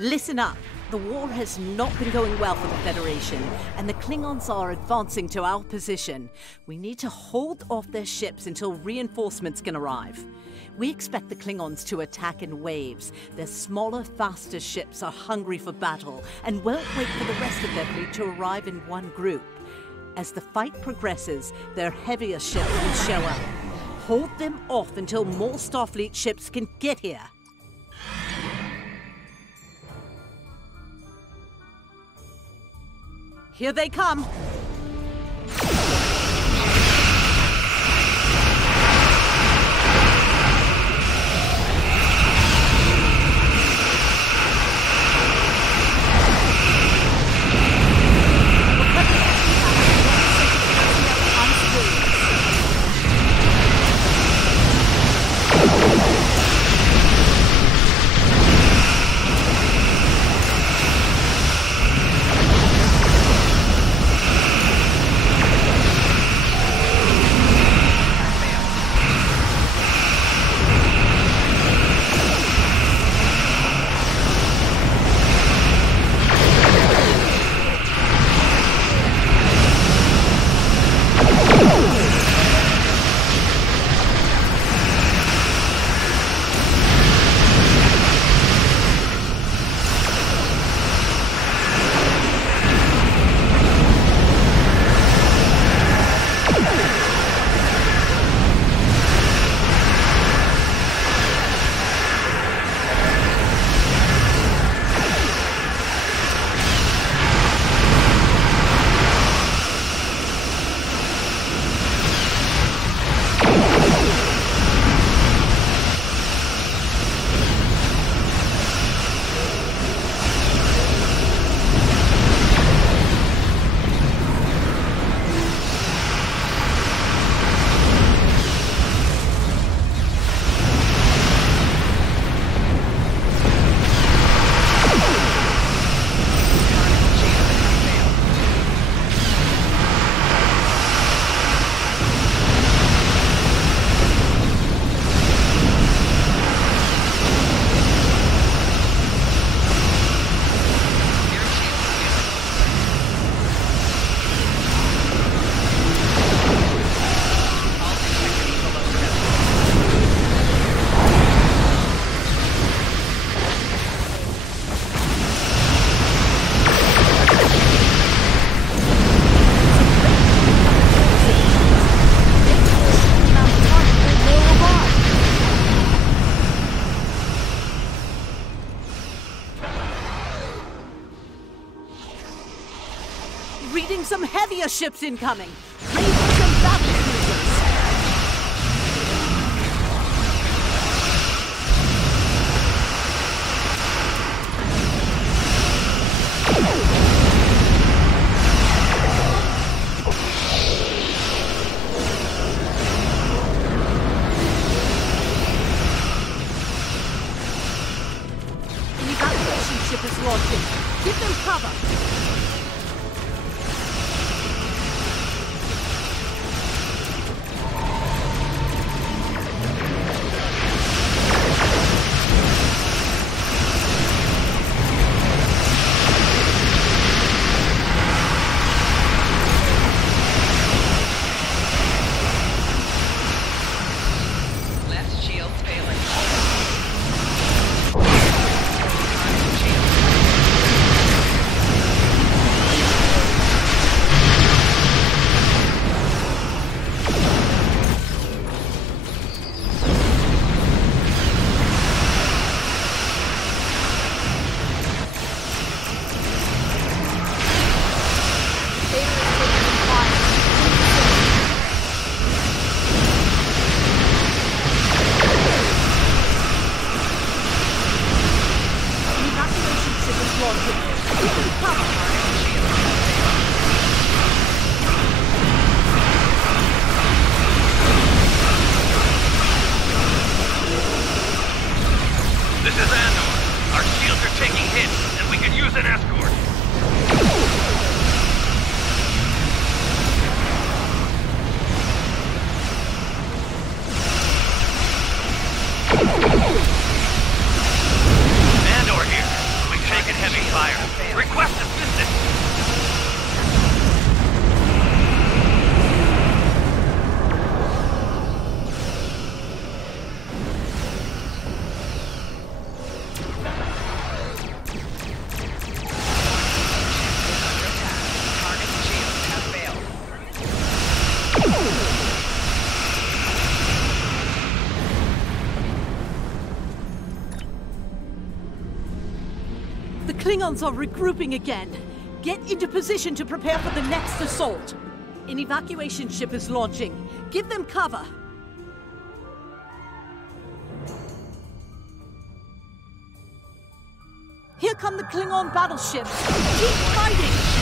Listen up. The war has not been going well for the Federation, and the Klingons are advancing to our position. We need to hold off their ships until reinforcements can arrive. We expect the Klingons to attack in waves. Their smaller, faster ships are hungry for battle and won't wait for the rest of their fleet to arrive in one group. As the fight progresses, their heavier ships will show up. Hold them off until more Starfleet ships can get here. Here they come! Reading some heavier ships incoming! Raiders and battle cruisers! An evacuation ship is launching. Give them cover! Klingons are regrouping again. Get into position to prepare for the next assault. An evacuation ship is launching. Give them cover. Here come the Klingon battleships. Keep fighting!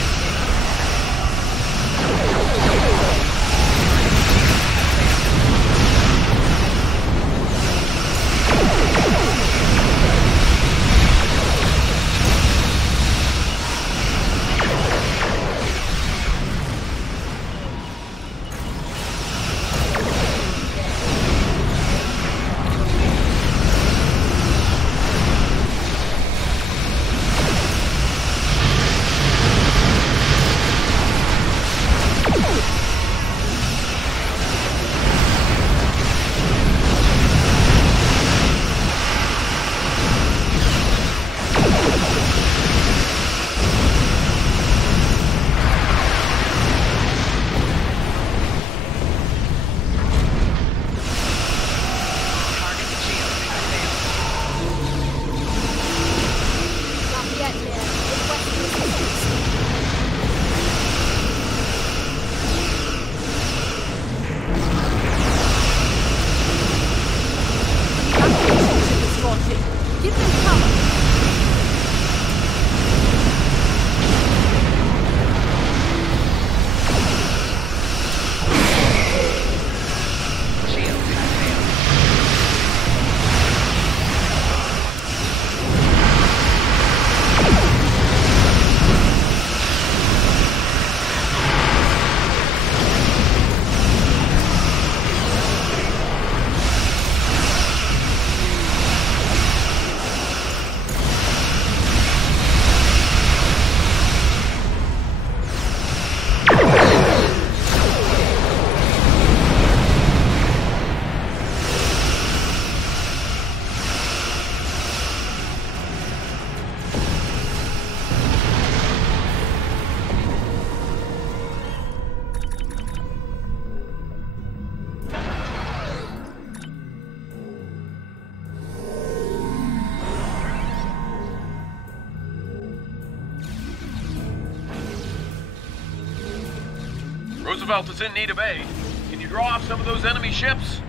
Roosevelt is in need of aid. Can you draw off some of those enemy ships?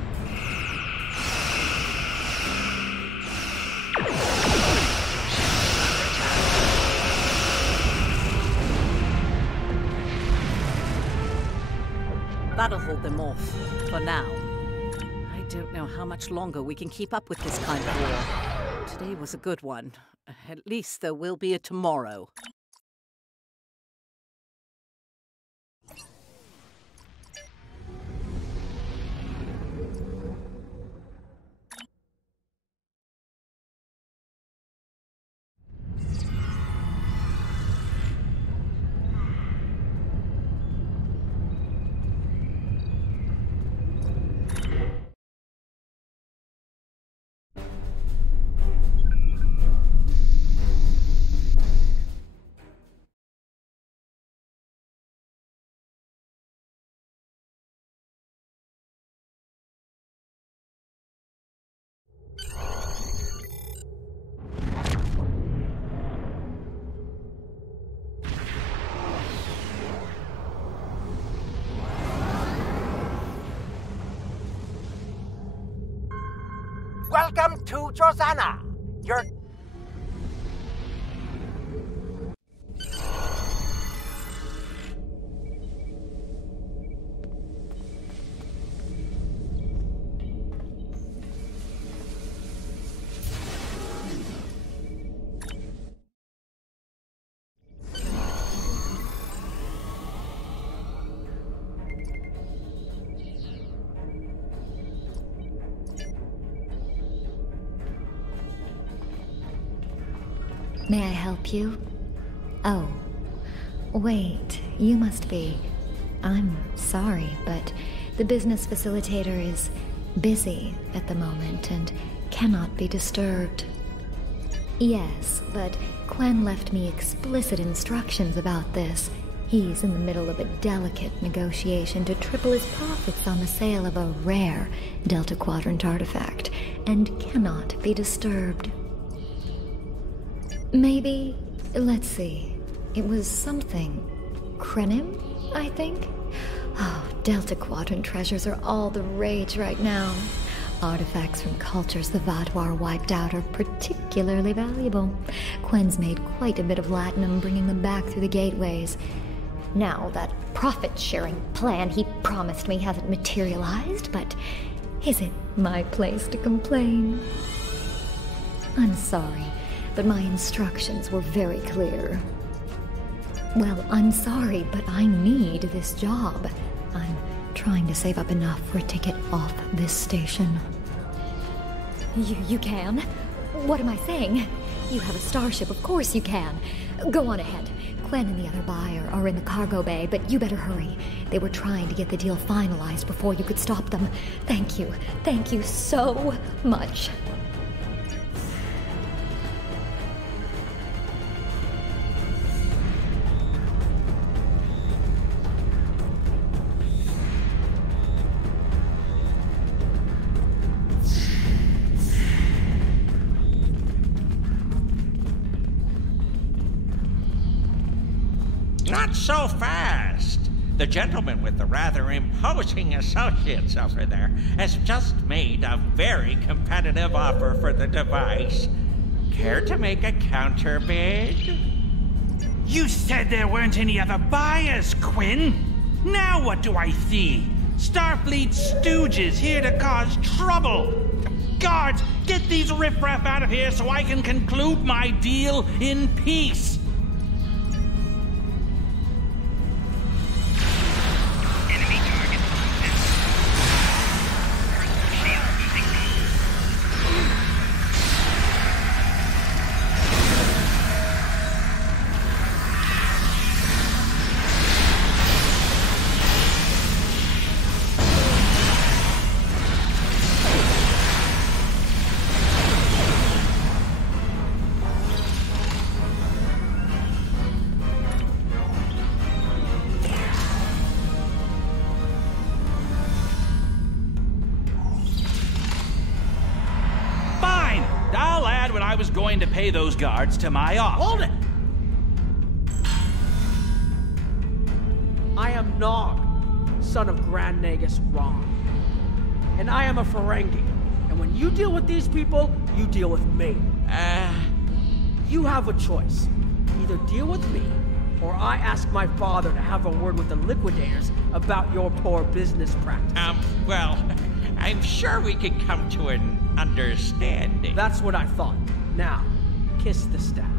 That'll hold them off, for now. I don't know how much longer we can keep up with this kind of war. Today was a good one. At least there will be a tomorrow. Welcome to Josana. Your May I help you? Oh, wait, you must be. I'm sorry, but the business facilitator is busy at the moment and cannot be disturbed. Yes, but Quen left me explicit instructions about this. He's in the middle of a delicate negotiation to triple his profits on the sale of a rare Delta Quadrant artifact, and cannot be disturbed. Maybe Let's see. It was something. Krenim, I think? Oh, Delta Quadrant treasures are all the rage right now. Artifacts from cultures the Vatwar wiped out are particularly valuable. Quen's made quite a bit of latinum bringing them back through the gateways. Now, that profit-sharing plan he promised me hasn't materialized, but is it my place to complain? I'm sorry, but my instructions were very clear. Well, I'm sorry, but I need this job. I'm trying to save up enough for a ticket off this station. You can? What am I saying? You have a starship, of course you can. Go on ahead. Quen and the other buyer are in the cargo bay, but you better hurry. They were trying to get the deal finalized before you could stop them. Thank you. Thank you so much. Not so fast. The gentleman with the rather imposing associates over there has just made a very competitive offer for the device. Care to make a counterbid? You said there weren't any other buyers, Quinn. Now what do I see? Starfleet stooges here to cause trouble. Guards, get these riffraff out of here so I can conclude my deal in peace. I was going to pay those guards to my offer. Hold it! I am Nog, son of Grand Nagus Ron. And I am a Ferengi. And when you deal with these people, you deal with me. You have a choice. Either deal with me, or I ask my father to have a word with the liquidators about your poor business practice. Well, I'm sure we could come to an understanding. That's what I thought. Now, kiss the staff.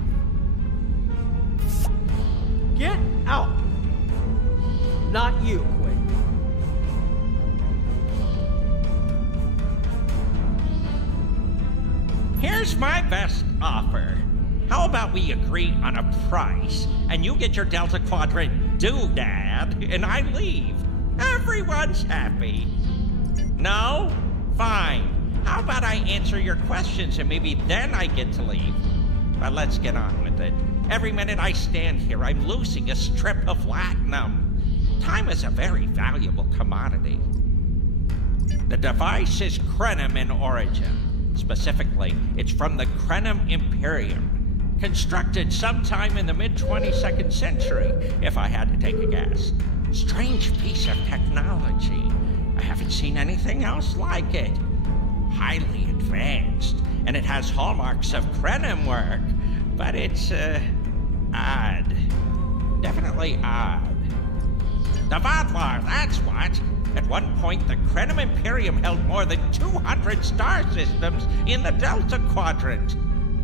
Get out! Not you, Quinn. Here's my best offer. How about we agree on a price, and you get your Delta Quadrant doodad, and I leave. Everyone's happy. No? Fine. How about I answer your questions and maybe then I get to leave? But let's get on with it. Every minute I stand here, I'm losing a strip of latinum. Time is a very valuable commodity. The device is Krenim in origin. Specifically, it's from the Krenim Imperium. Constructed sometime in the mid-22nd century, if I had to take a guess. Strange piece of technology. I haven't seen anything else like it. Highly advanced, and it has hallmarks of Krenim work, but it's, odd. Definitely odd. The Vatwar, that's what. At one point, the Krenim Imperium held more than 200 star systems in the Delta Quadrant.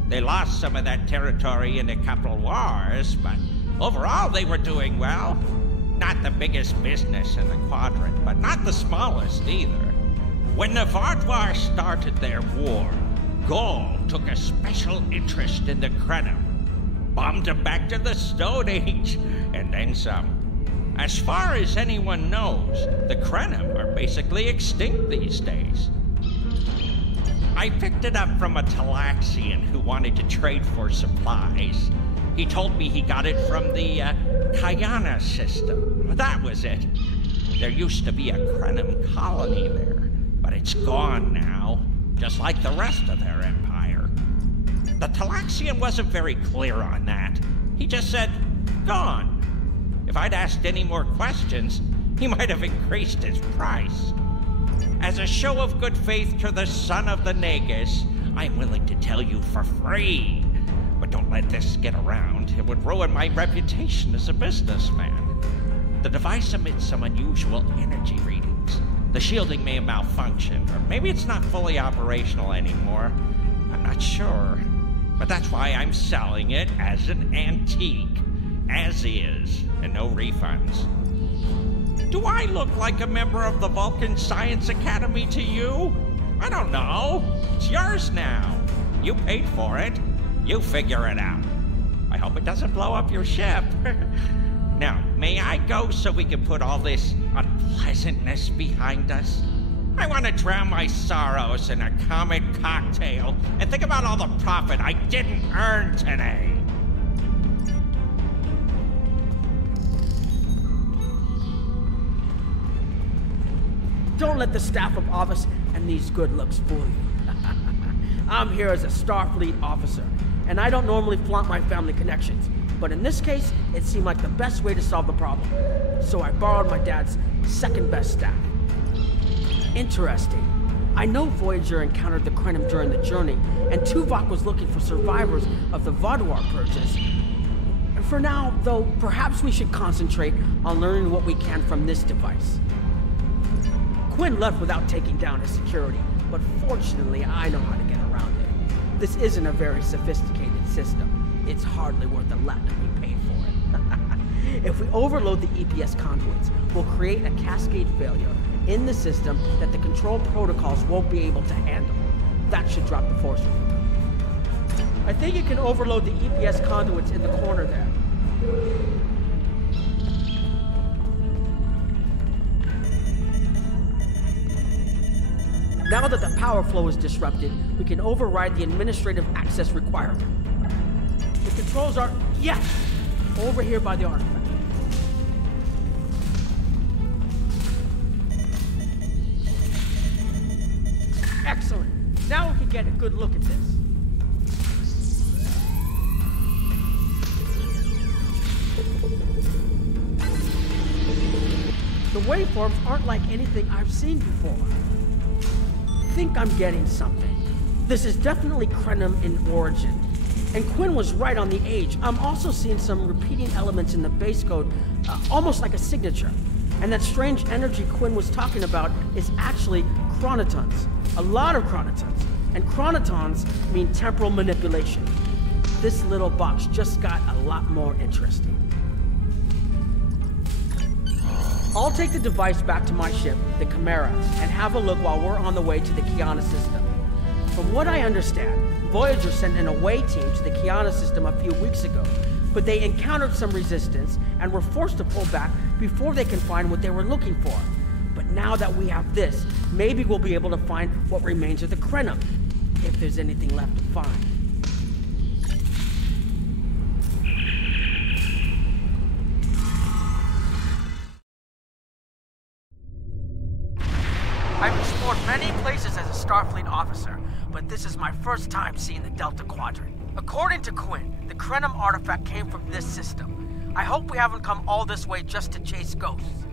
They lost some of that territory in a couple wars, but overall they were doing well. Not the biggest business in the quadrant, but not the smallest either. When the Vatwar started their war, Gaul took a special interest in the Krenim, bombed them back to the Stone Age, and then some. As far as anyone knows, the Krenim are basically extinct these days. I picked it up from a Talaxian who wanted to trade for supplies. He told me he got it from the Kayana system. That was it. There used to be a Krenim colony there. But it's gone now, just like the rest of their empire. The Talaxian wasn't very clear on that, He just said, gone. If I'd asked any more questions, he might have increased his price. As a show of good faith to the son of the Nagus, I'm willing to tell you for free. But don't let this get around. It would ruin my reputation as a businessman. The device emits some unusual energy readings. The shielding may have malfunctioned, or maybe it's not fully operational anymore. I'm not sure. But that's why I'm selling it as an antique. As is, and no refunds. Do I look like a member of the Vulcan Science Academy to you? I don't know. It's yours now. You paid for it. You figure it out. I hope it doesn't blow up your ship. Now, may I go so we can put all this unpleasantness behind us? I want to drown my sorrows in a comet cocktail and think about all the profit I didn't earn today. Don't let the staff of Avis and these good looks fool you. I'm here as a Starfleet officer, and I don't normally flaunt my family connections. But in this case, it seemed like the best way to solve the problem. So I borrowed my dad's second best staff. Interesting. I know Voyager encountered the Krenim during the journey, and Tuvok was looking for survivors of the Vaadwaur purges. For now, though, perhaps we should concentrate on learning what we can from this device. Quinn left without taking down his security, but fortunately I know how to get around it. This isn't a very sophisticated system. It's hardly worth the latinum we paid for it. If we overload the EPS conduits, we'll create a cascade failure in the system that the control protocols won't be able to handle. That should drop the force field. I think you can overload the EPS conduits in the corner there. Now that the power flow is disrupted, we can override the administrative access requirement. The controls are, yes, over here by the artifact. Excellent. Now we can get a good look at this. The waveforms aren't like anything I've seen before. I think I'm getting something. This is definitely Krenim in origin. And Quinn was right on the age. I'm also seeing some repeating elements in the base code, almost like a signature. And that strange energy Quinn was talking about is actually chronotons. A lot of chronotons. And chronotons mean temporal manipulation. This little box just got a lot more interesting. I'll take the device back to my ship, the Chimera, and have a look while we're on the way to the Kiana system. From what I understand, Voyager sent an away team to the Kiana system a few weeks ago, but they encountered some resistance and were forced to pull back before they can find what they were looking for. But now that we have this, maybe we'll be able to find what remains of the Krenim, if there's anything left to find. I've explored many places as a Starfleet officer, but this is my first time seeing the Delta Quadrant. According to Quinn, the Krenim artifact came from this system. I hope we haven't come all this way just to chase ghosts.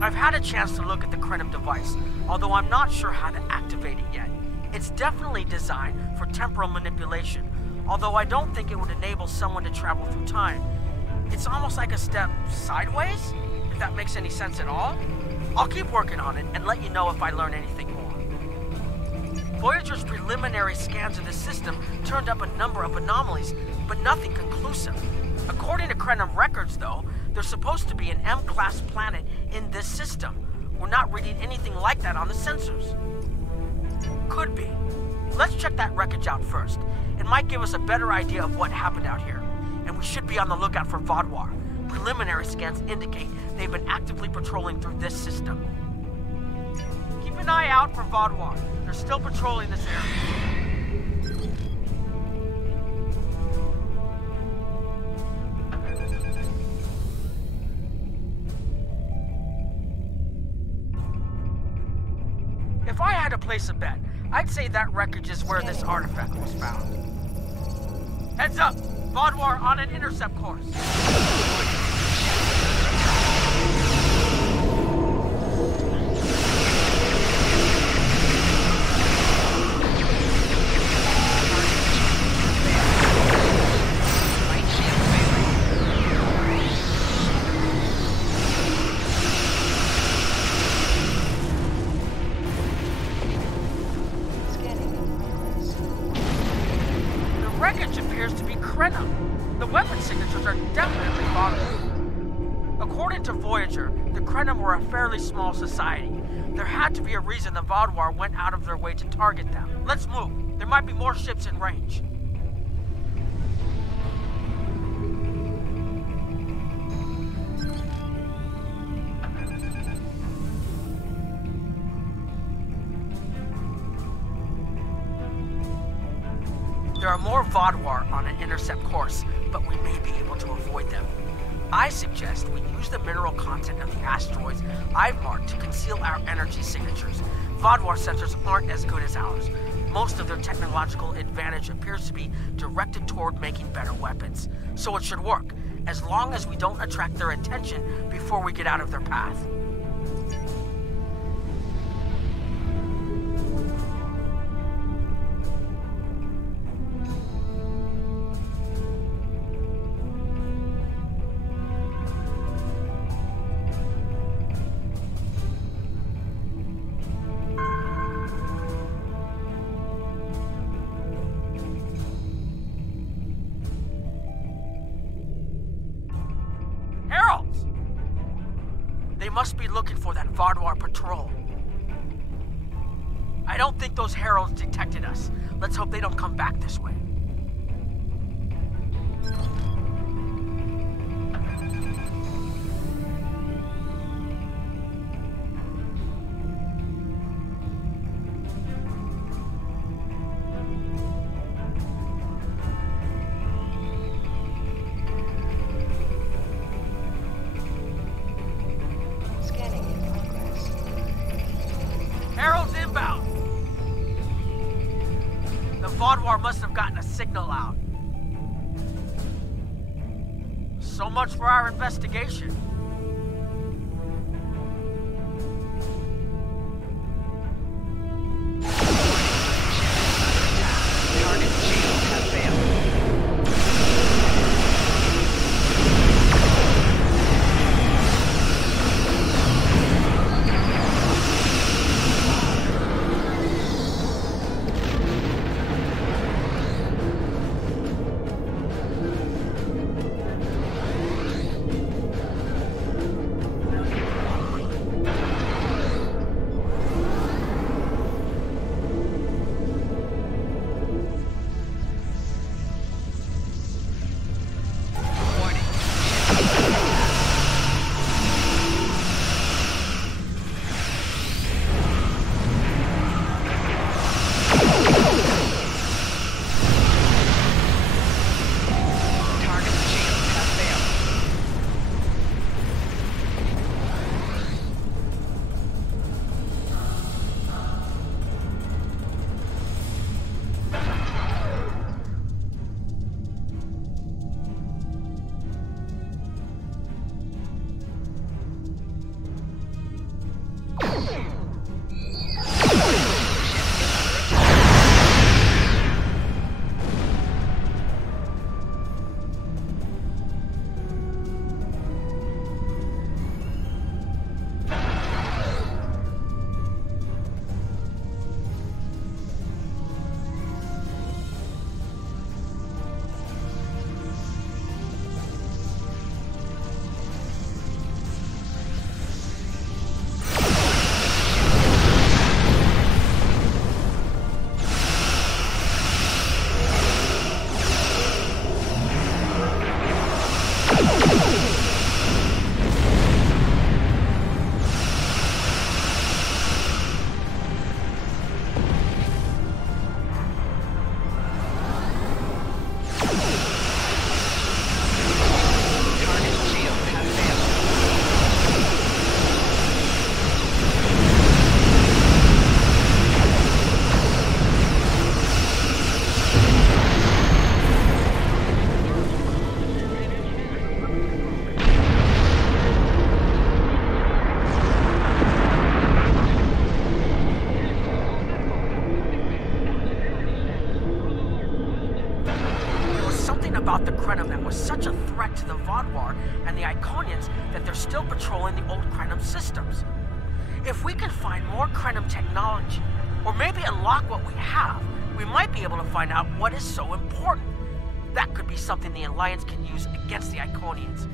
I've had a chance to look at the Krenim device, although I'm not sure how to activate it yet. It's definitely designed for temporal manipulation, although I don't think it would enable someone to travel through time. It's almost like a step sideways, if that makes any sense at all. I'll keep working on it and let you know if I learn anything more. Voyager's preliminary scans of the system turned up a number of anomalies, but nothing conclusive. According to Krenim records, though, there's supposed to be an M-class planet in this system. We're not reading anything like that on the sensors. Could be. Let's check that wreckage out first. It might give us a better idea of what happened out here. And we should be on the lookout for Vaadwaur. Preliminary scans indicate they've been actively patrolling through this system. Keep an eye out for Vaadwaur. They're still patrolling this area. If I had to place a bet, I'd say that wreckage is where this artifact was found. Heads up! Vaudwar on an intercept course. Wreckage appears to be Krenim. The weapon signatures are definitely Vaudwar. According to Voyager, the Krenim were a fairly small society. There had to be a reason the Vaudwar went out of their way to target them. Let's move. There might be more ships in range. There are more Vaudwar on an intercept course, but we may be able to avoid them. I suggest we use the mineral content of the asteroids I've marked to conceal our energy signatures. Vaudwar sensors aren't as good as ours. Most of their technological advantage appears to be directed toward making better weapons. So it should work, as long as we don't attract their attention before we get out of their path. They must be looking for that Vaudwar patrol. I don't think those heralds detected us. Let's hope they don't come back this way. Herald's inbound! The Vaudwar must have gotten a signal out. So much for our investigation. Iconians that they're still patrolling the old Crenum systems. If we can find more Crenum technology, or maybe unlock what we have, we might be able to find out what is so important. That could be something the Alliance can use against the Iconians.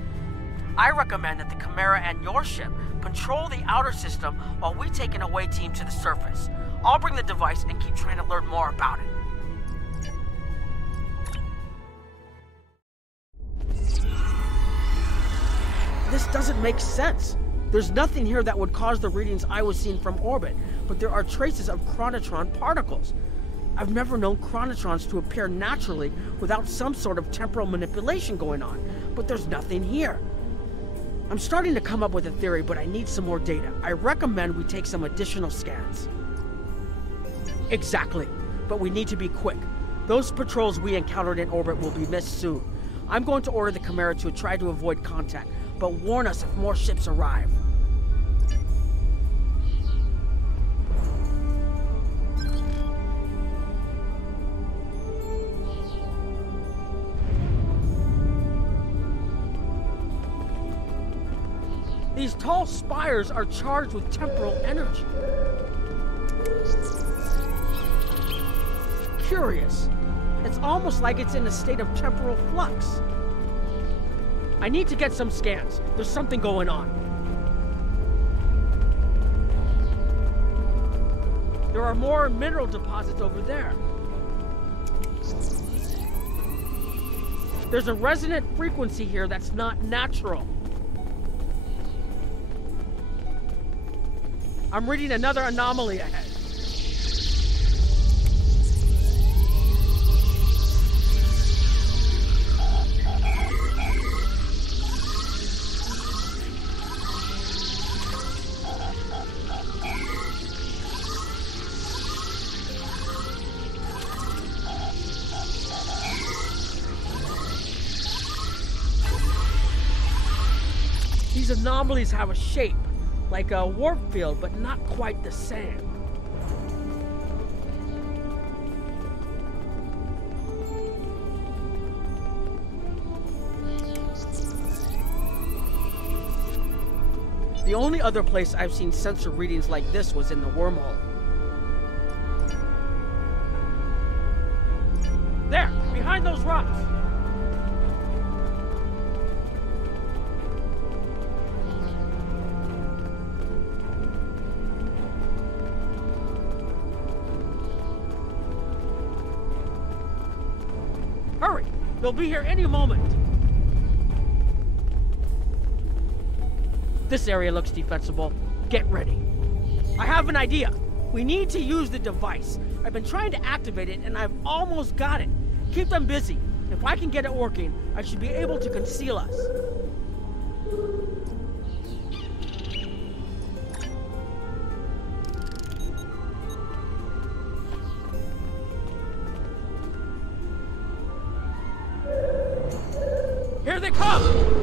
I recommend that the Chimera and your ship patrol the outer system while we take an away team to the surface. I'll bring the device and keep trying to learn more about it. This doesn't make sense. There's nothing here that would cause the readings I was seeing from orbit, but there are traces of chronotron particles. I've never known chronotrons to appear naturally without some sort of temporal manipulation going on, but there's nothing here. I'm starting to come up with a theory, but I need some more data. I recommend we take some additional scans. Exactly, but we need to be quick. Those patrols we encountered in orbit will be missed soon. I'm going to order the Chimera to try to avoid contact, but warn us if more ships arrive. These tall spires are charged with temporal energy. Curious. It's almost like it's in a state of temporal flux. I need to get some scans. There's something going on. There are more mineral deposits over there. There's a resonant frequency here that's not natural. I'm reading another anomaly ahead. These anomalies have a shape, like a warp field, but not quite the same. The only other place I've seen sensor readings like this was in the wormhole. There, behind those rocks. Hurry! They'll be here any moment. This area looks defensible. Get ready. I have an idea. We need to use the device. I've been trying to activate it, and I've almost got it. Keep them busy. If I can get it working, I should be able to conceal us. Here they come!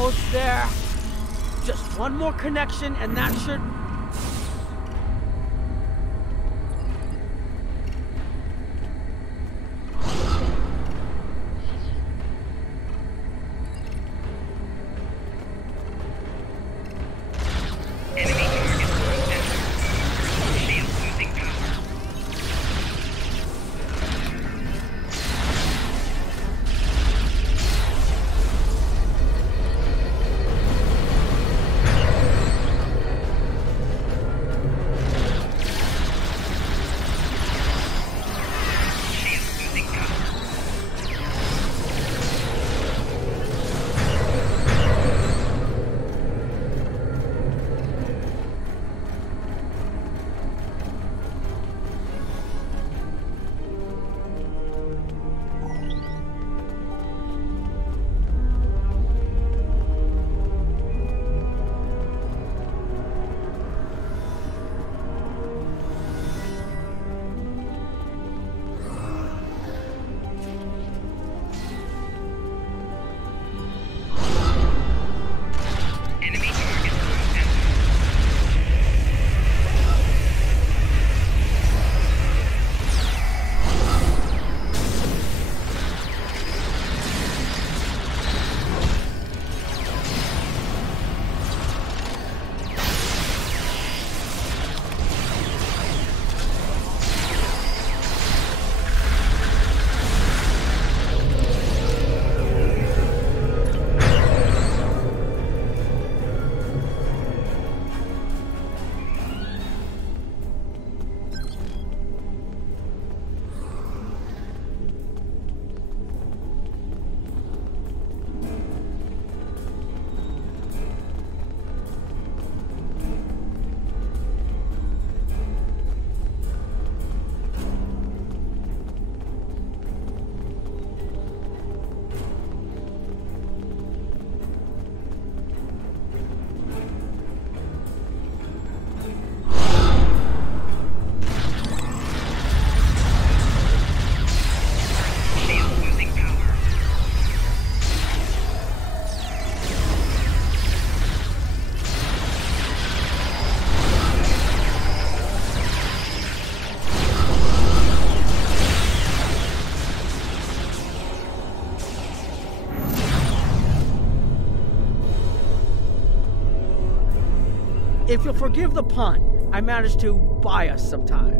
Almost there. Just one more connection and that should... If you'll forgive the pun, I managed to buy us some time.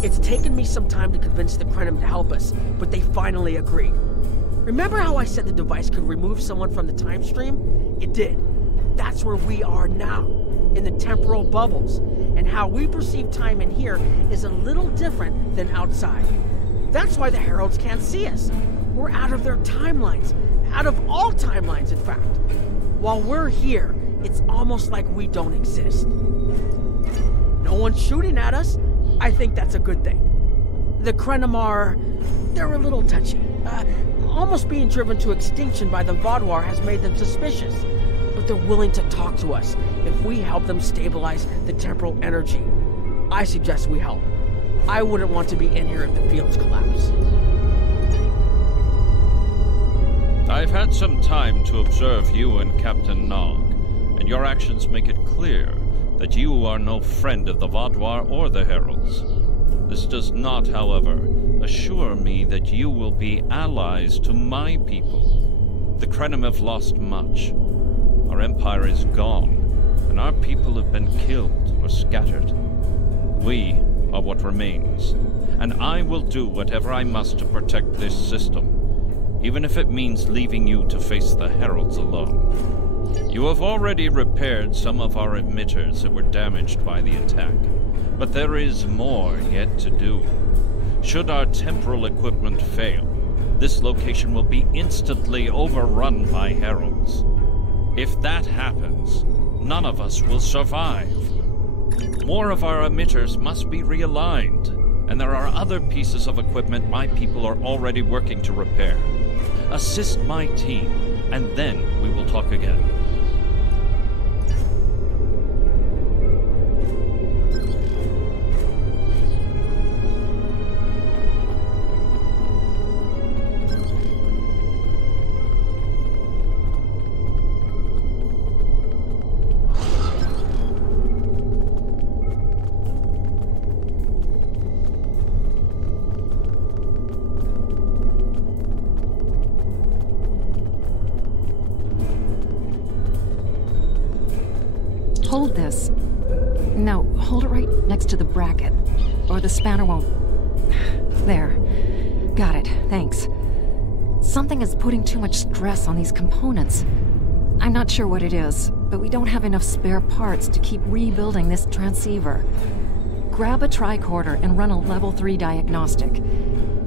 It's taken me some time to convince the Krenim to help us, but they finally agreed. Remember how I said the device could remove someone from the time stream? It did. That's where we are now, in the temporal bubbles, and how we perceive time in here is a little different than outside. That's why the Heralds can't see us. We're out of their timelines, out of all timelines, in fact. While we're here, it's almost like we don't exist. No one's shooting at us. I think that's a good thing. The Krenim they're a little touchy. Almost being driven to extinction by the Vaadwaur has made them suspicious. But they're willing to talk to us if we help them stabilize the temporal energy. I suggest we help. I wouldn't want to be in here if the fields collapse. I've had some time to observe you and Captain Nog, and your actions make it clear that you are no friend of the Vaadwaur or the Heralds. This does not, however, assure me that you will be allies to my people. The Krenim have lost much. Our empire is gone, and our people have been killed or scattered. We are what remains, and I will do whatever I must to protect this system, even if it means leaving you to face the Heralds alone. You have already repaired some of our emitters that were damaged by the attack, but there is more yet to do. Should our temporal equipment fail, this location will be instantly overrun by Heralds. If that happens, none of us will survive. More of our emitters must be realigned, and there are other pieces of equipment my people are already working to repair. Assist my team, and then we will talk again. Hold this. No, hold it right next to the bracket, or the spanner won't... There. Got it, thanks. Something is putting too much stress on these components. I'm not sure what it is, but we don't have enough spare parts to keep rebuilding this transceiver. Grab a tricorder and run a level 3 diagnostic.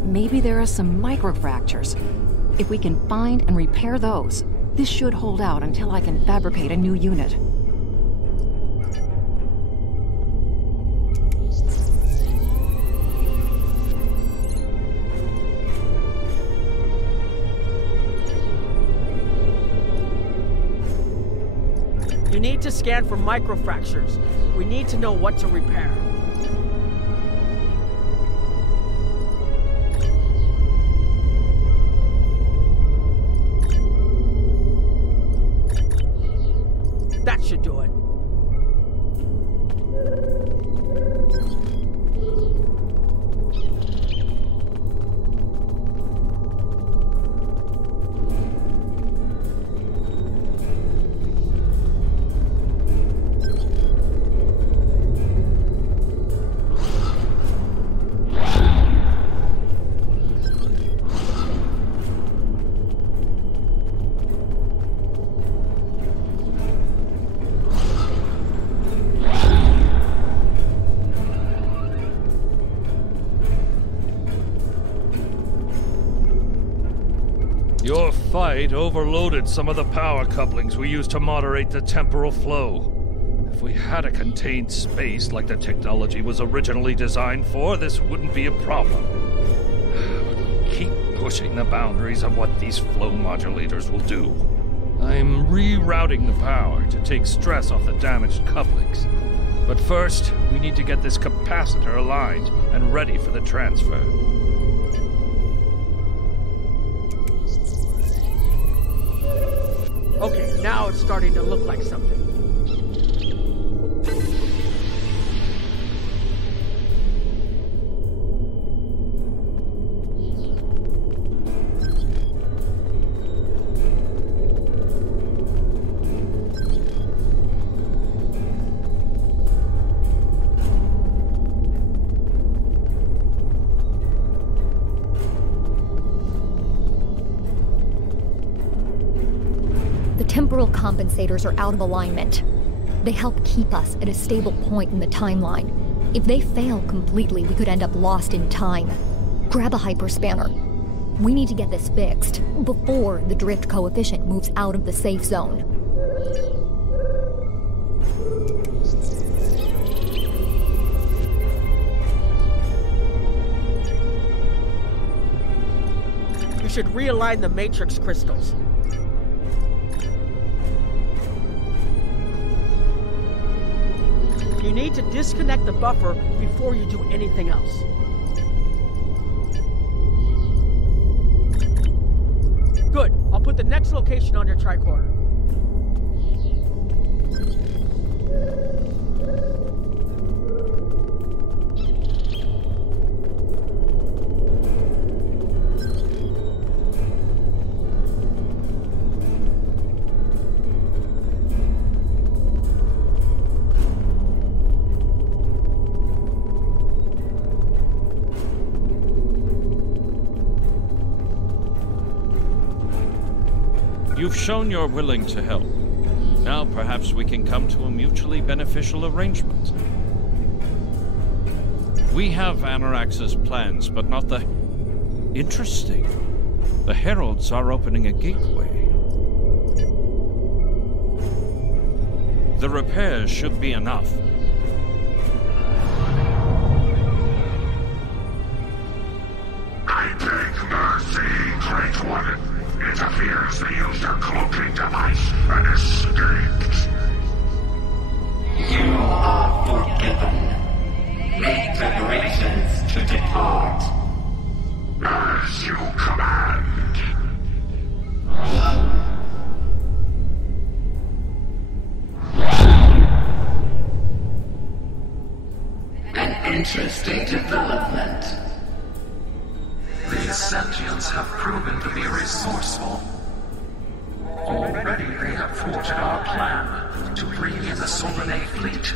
Maybe there are some microfractures. If we can find and repair those, this should hold out until I can fabricate a new unit. You need to scan for microfractures. We need to know what to repair. That should do it. Your fight overloaded some of the power couplings we use to moderate the temporal flow. If we had a contained space like the technology was originally designed for, this wouldn't be a problem. But we keep pushing the boundaries of what these flow modulators will do. I'm rerouting the power to take stress off the damaged couplings. But first, we need to get this capacitor aligned and ready for the transfer. Okay, now it's starting to look like something. Temporal compensators are out of alignment. They help keep us at a stable point in the timeline. If they fail completely, we could end up lost in time. Grab a hyperspanner. We need to get this fixed before the drift coefficient moves out of the safe zone. You should realign the matrix crystals. You need to disconnect the buffer before you do anything else. Good. I'll put the next location on your tricorder. You've shown you're willing to help. Now perhaps we can come to a mutually beneficial arrangement. We have Anorax's plans, but not the... Interesting. The Heralds are opening a gateway. The repairs should be enough. I beg mercy, Great One. It appears they used a cloaking device and escaped. You are forgiven. Make preparations to depart. As you command. An interesting development. These sentients have proven to be resourceful. Already they have thwarted our plan. enough to bring in the Solonay fleet.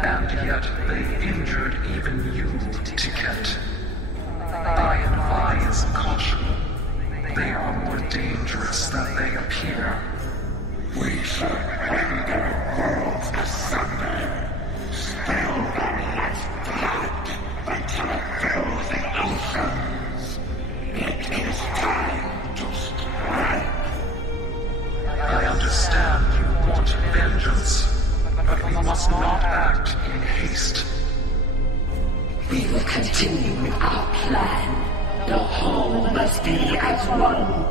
And yet they injured even you, Ticket. I advise caution. They are more dangerous than they appear. We should bring their worlds asunder. Spill Valiant's blood until it fills the oceans. It is time to strike. I understand you want vengeance, but we must not act in haste. We will continue with our plan. The whole must be as one.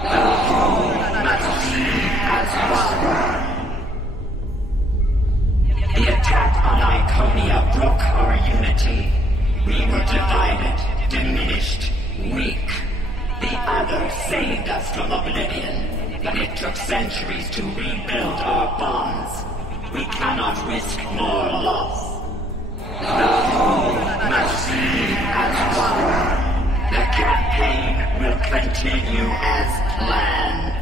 The whole must be as one. The attack on Iconia broke our unity. We were divided, diminished, weak. The other saved us from oblivion, but it took centuries to rebuild our bonds. We cannot risk more loss. The whole must be as one. The campaign will continue as planned.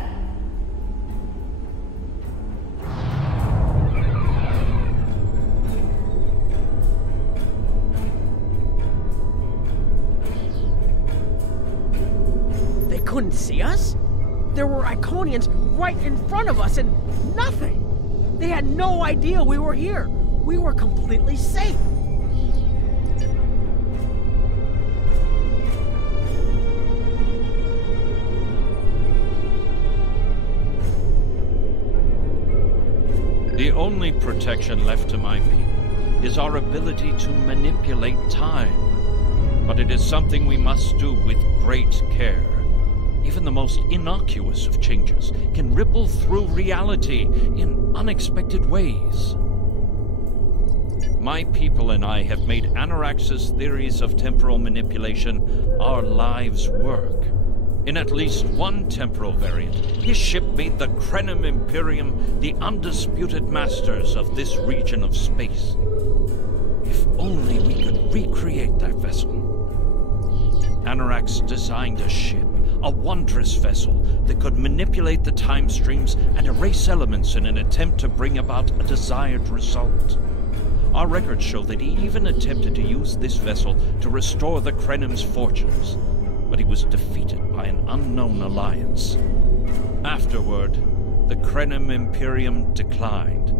They couldn't see us? There were Iconians right in front of us and nothing. They had no idea we were here. We were completely safe. The only protection left to my people is our ability to manipulate time. But it is something we must do with great care. Even the most innocuous of changes can ripple through reality in unexpected ways. My people and I have made Anorax's theories of temporal manipulation our lives' work. In at least one temporal variant, his ship made the Krenim Imperium the undisputed masters of this region of space. If only we could recreate that vessel. Anorax designed a ship, a wondrous vessel that could manipulate the time streams and erase elements in an attempt to bring about a desired result. Our records show that he even attempted to use this vessel to restore the Krenim's fortunes, but he was defeated by an unknown alliance. Afterward, the Krenim Imperium declined,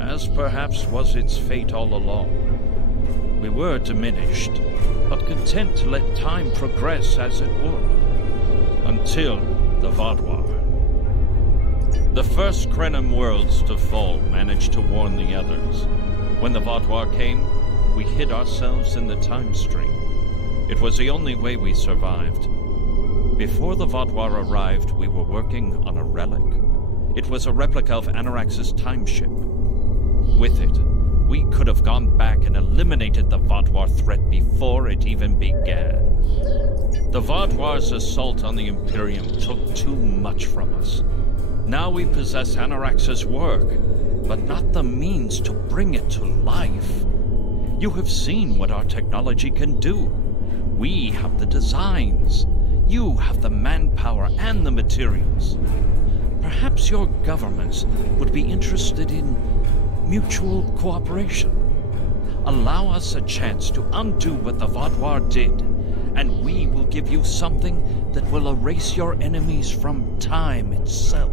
as perhaps was its fate all along. We were diminished, but content to let time progress as it would. Until the Vaadwaur. The first Krenim worlds to fall managed to warn the others. When the Vaadwaur came, we hid ourselves in the time stream. It was the only way we survived. Before the Vaadwaur arrived, we were working on a relic. It was a replica of Anorax's time ship. With it, we could have gone back and eliminated the Vaadwaur threat before it even began. The Vaadwaur's assault on the Imperium took too much from us. Now we possess Anorax's work, but not the means to bring it to life. You have seen what our technology can do. We have the designs. You have the manpower and the materials. Perhaps your governments would be interested in mutual cooperation. Allow us a chance to undo what the Vaadwaur did, and we will give you something that will erase your enemies from time itself.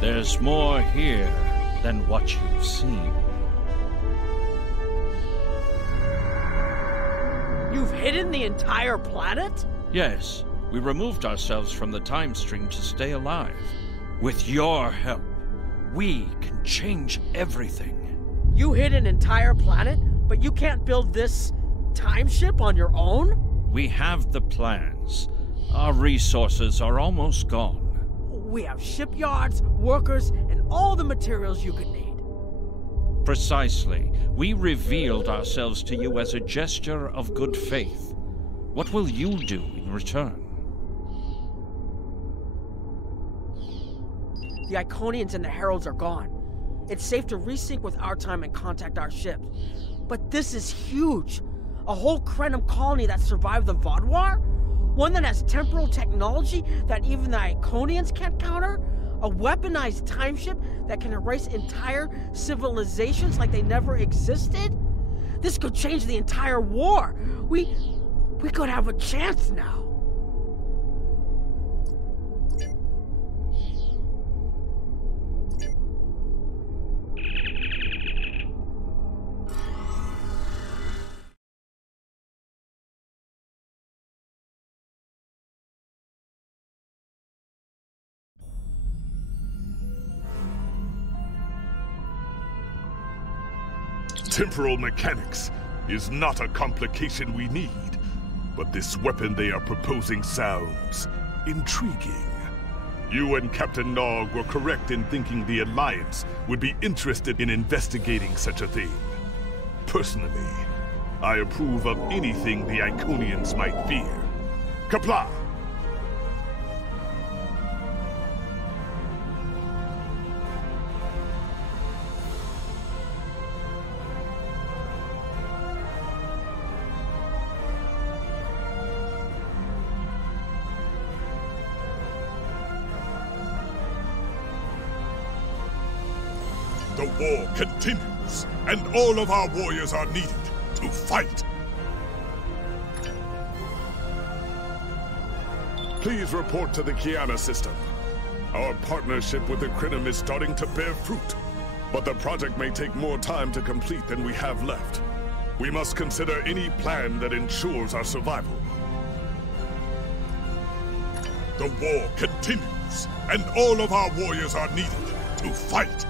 There's more here than what you've seen. You've hidden the entire planet? Yes, we removed ourselves from the time stream to stay alive. With your help, we can change everything. You hid an entire planet, but you can't build this time ship on your own? We have the plans. Our resources are almost gone. We have shipyards, workers, and all the materials you could need. Precisely. We revealed ourselves to you as a gesture of good faith. What will you do in return? The Iconians and the Heralds are gone. It's safe to resync with our time and contact our ship. But this is huge. A whole Krenim colony that survived the Vaadwaur? One that has temporal technology that even the Iconians can't counter? A weaponized time ship that can erase entire civilizations like they never existed? This could change the entire war. We could have a chance now. Temporal mechanics is not a complication we need, but this weapon they are proposing sounds intriguing. You and Captain Nog were correct in thinking the Alliance would be interested in investigating such a thing. Personally, I approve of anything the Iconians might fear. Qapla'! The war continues, and all of our warriors are needed to fight. Please report to the Kiana system. Our partnership with the Krenim is starting to bear fruit, but the project may take more time to complete than we have left. We must consider any plan that ensures our survival. The war continues, and all of our warriors are needed to fight.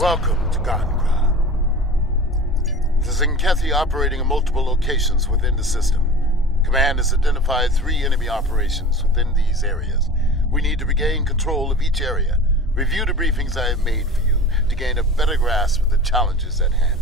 Welcome to Gankra. The Zenkethi operating in multiple locations within the system. Command has identified 3 enemy operations within these areas. We need to regain control of each area. Review the briefings I have made for you to gain a better grasp of the challenges at hand.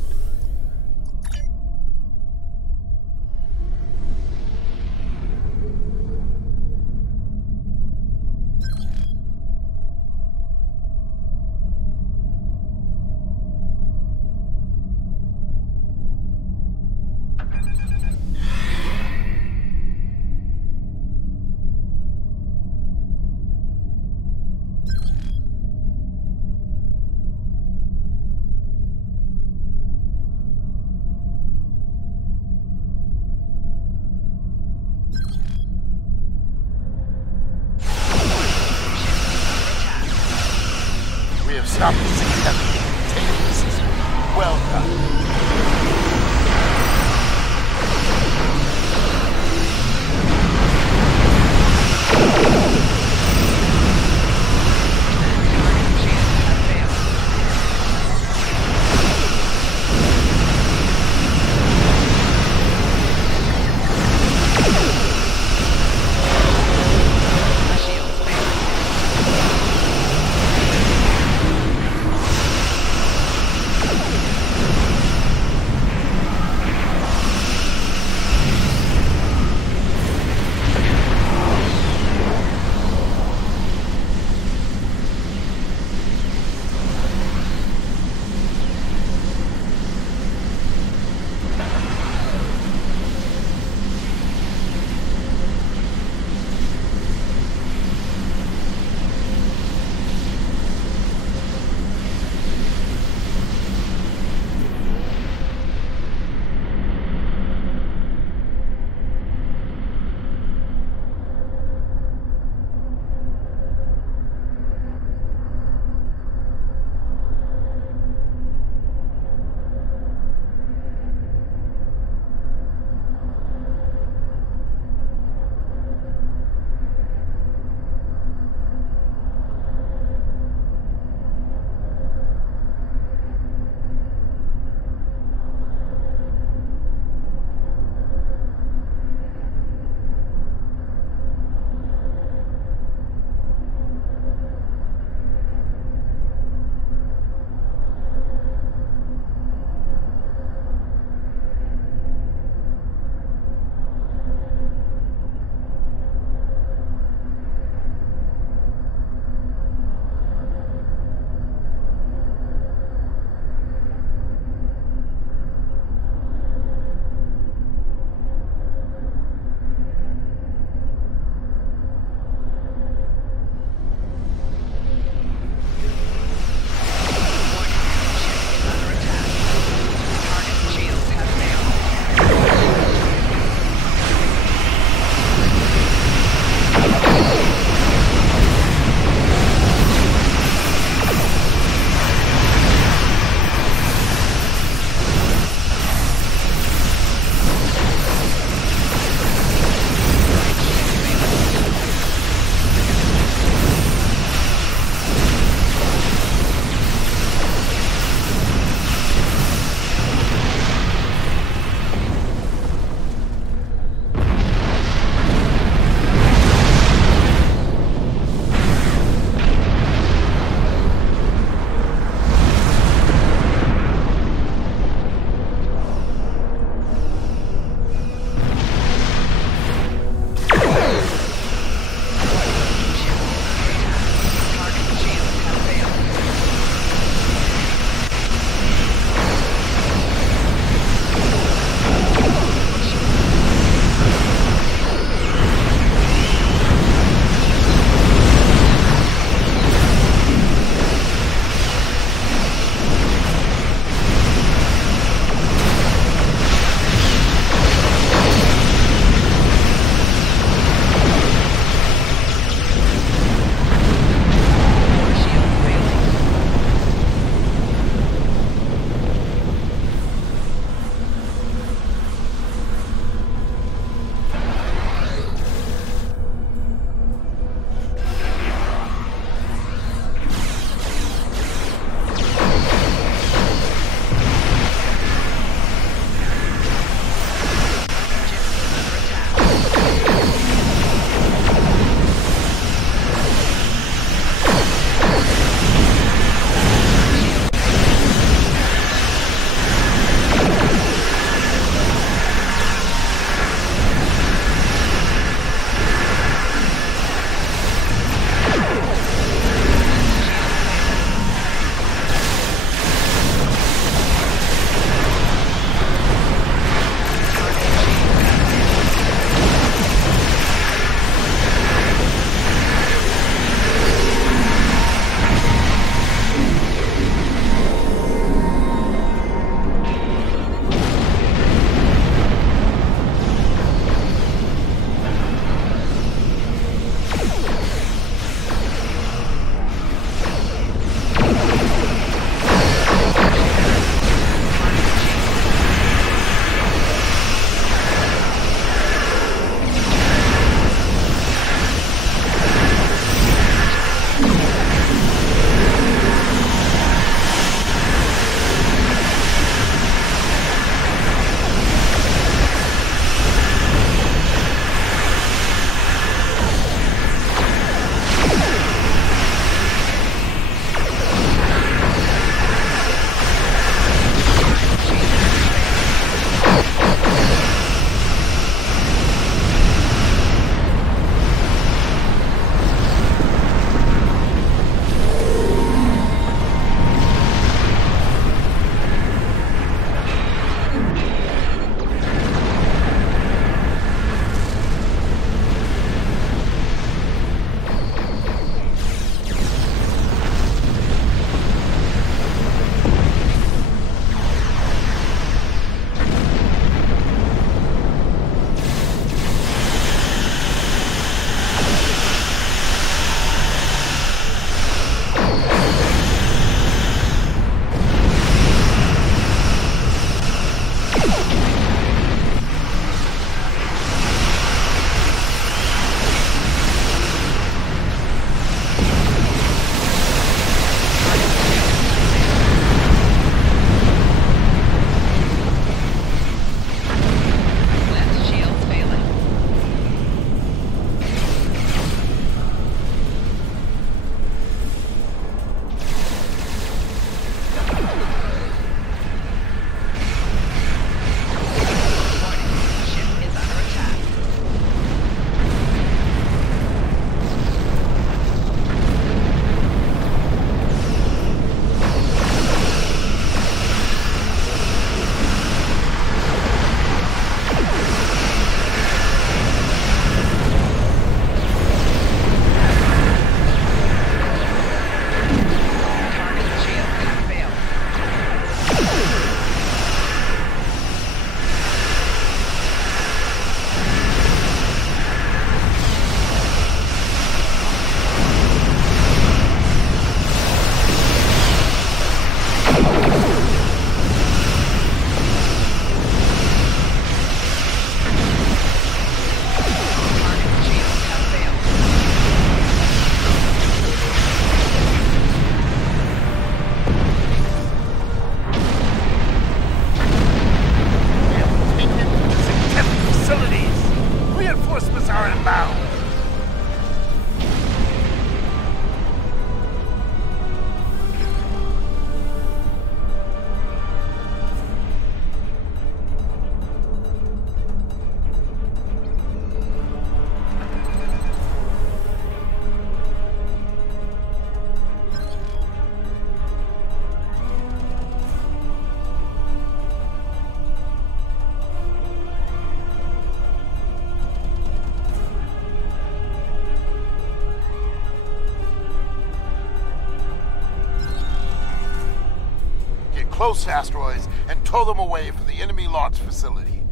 close asteroids and tow them away from the enemy launch facility.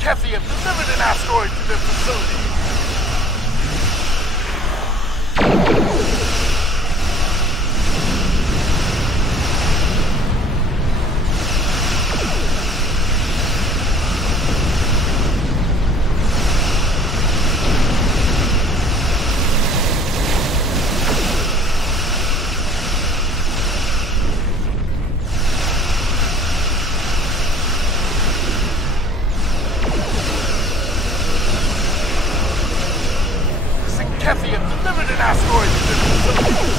Kathy have delivered an asteroid to their facility. Kathy have delivered an asteroid to their facility.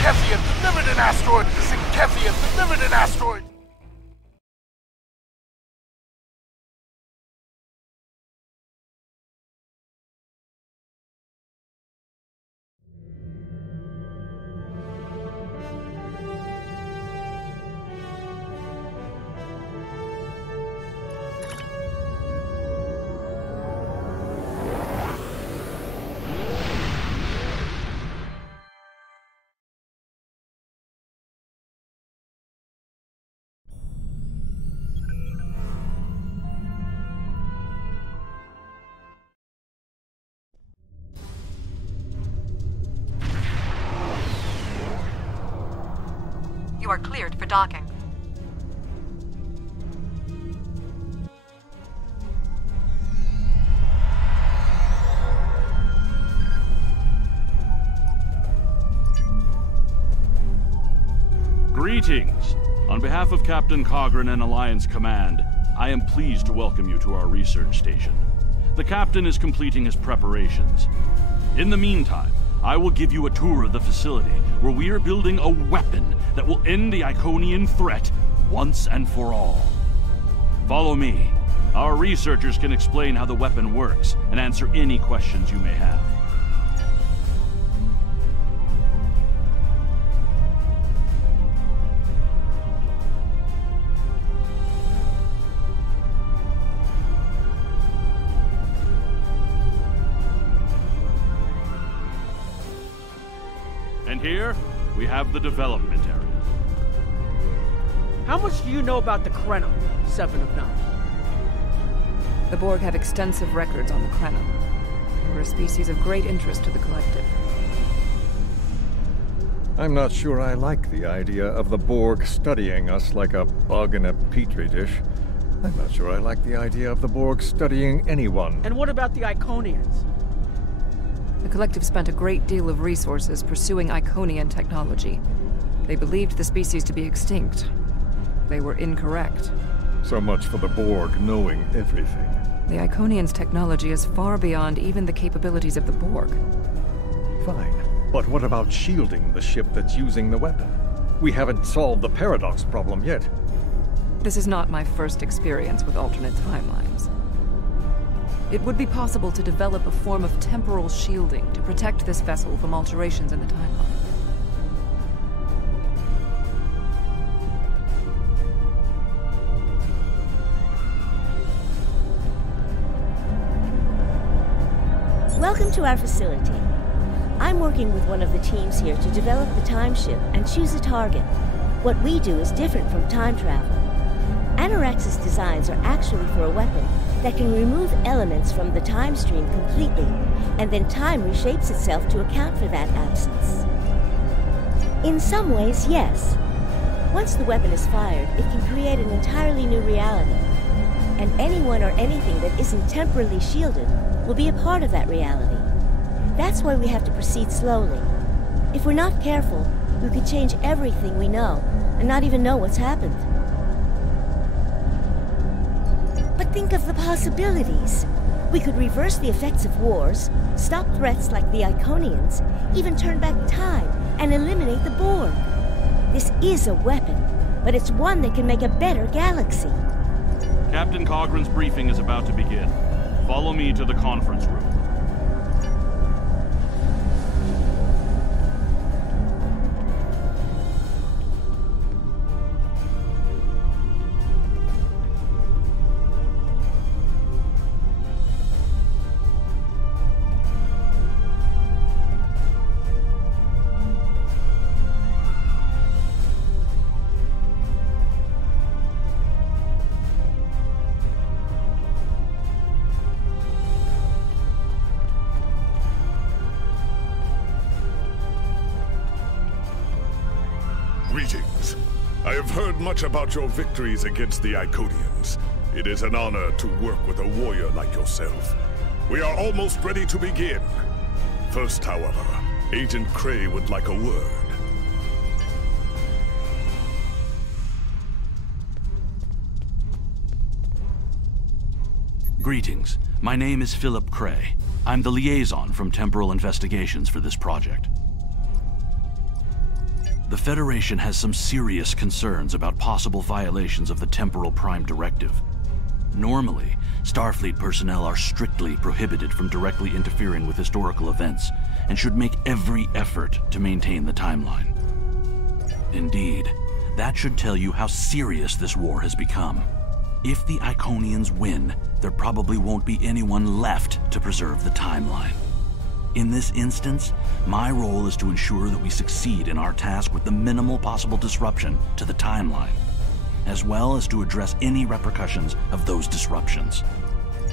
Kathy have delivered an asteroid! Kathy have delivered an asteroid! You are cleared for docking. Greetings! On behalf of Captain Cogran and Alliance Command, I am pleased to welcome you to our research station. The Captain is completing his preparations. In the meantime, I will give you a tour of the facility where we are building a weapon that will end the Iconian threat once and for all. Follow me. Our researchers can explain how the weapon works and answer any questions you may have. And here, we have the development area. How much do you know about the Krenom, 7 of 9? The Borg have extensive records on the Krenom. They were a species of great interest to the Collective. I'm not sure I like the idea of the Borg studying us like a bug in a petri dish. I'm not sure I like the idea of the Borg studying anyone. And what about the Iconians? The Collective spent a great deal of resources pursuing Iconian technology. They believed the species to be extinct. They were incorrect. So much for the Borg knowing everything. The Iconians' technology is far beyond even the capabilities of the Borg. Fine. But what about shielding the ship that's using the weapon? We haven't solved the paradox problem yet. This is not my first experience with alternate timelines. It would be possible to develop a form of temporal shielding to protect this vessel from alterations in the timeline. Welcome to our facility. I'm working with one of the teams here to develop the time ship and choose a target. What we do is different from time travel. Anorax's designs are actually for a weapon that can remove elements from the time stream completely, and then time reshapes itself to account for that absence. In some ways, yes. Once the weapon is fired, it can create an entirely new reality, and anyone or anything that isn't temporally shielded will be a part of that reality. That's why we have to proceed slowly. If we're not careful, we could change everything we know and not even know what's happened. But think of the possibilities. We could reverse the effects of wars, stop threats like the Iconians, even turn back time and eliminate the Borg. This is a weapon, but it's one that can make a better galaxy. Captain Cogran's briefing is about to begin. Follow me to the conference room. Greetings. I have heard much about your victories against the Iconians. It is an honor to work with a warrior like yourself. We are almost ready to begin. First, however, Agent Cray would like a word. Greetings. My name is Philip Cray. I'm the liaison from Temporal Investigations for this project. The Federation has some serious concerns about possible violations of the Temporal Prime Directive. Normally, Starfleet personnel are strictly prohibited from directly interfering with historical events and should make every effort to maintain the timeline. Indeed, that should tell you how serious this war has become. If the Iconians win, there probably won't be anyone left to preserve the timeline. In this instance, my role is to ensure that we succeed in our task with the minimal possible disruption to the timeline, as well as to address any repercussions of those disruptions.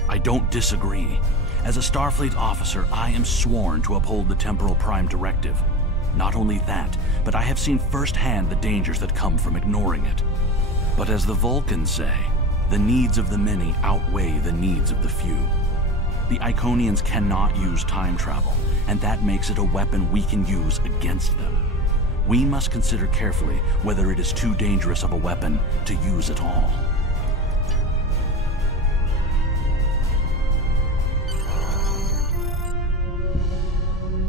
I don't disagree. As a Starfleet officer, I am sworn to uphold the Temporal Prime Directive. Not only that, but I have seen firsthand the dangers that come from ignoring it. But as the Vulcans say, the needs of the many outweigh the needs of the few. The Iconians cannot use time travel, and that makes it a weapon we can use against them. We must consider carefully whether it is too dangerous of a weapon to use at all.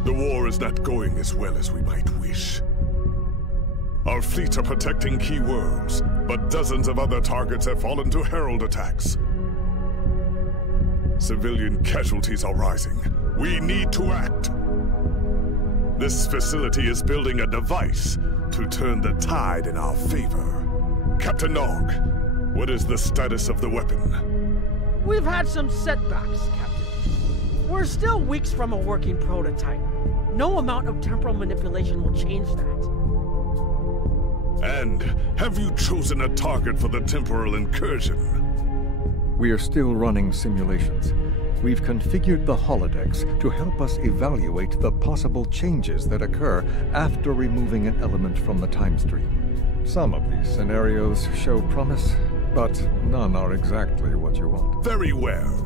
The war is not going as well as we might wish. Our fleets are protecting key worlds, but dozens of other targets have fallen to Herald attacks. Civilian casualties are rising. We need to act. This facility is building a device to turn the tide in our favor. Captain Nog, what is the status of the weapon? We've had some setbacks, Captain. We're still weeks from a working prototype. No amount of temporal manipulation will change that. And have you chosen a target for the temporal incursion? We are still running simulations. We've configured the holodecks to help us evaluate the possible changes that occur after removing an element from the time stream. Some of these scenarios show promise, but none are exactly what you want. Very well.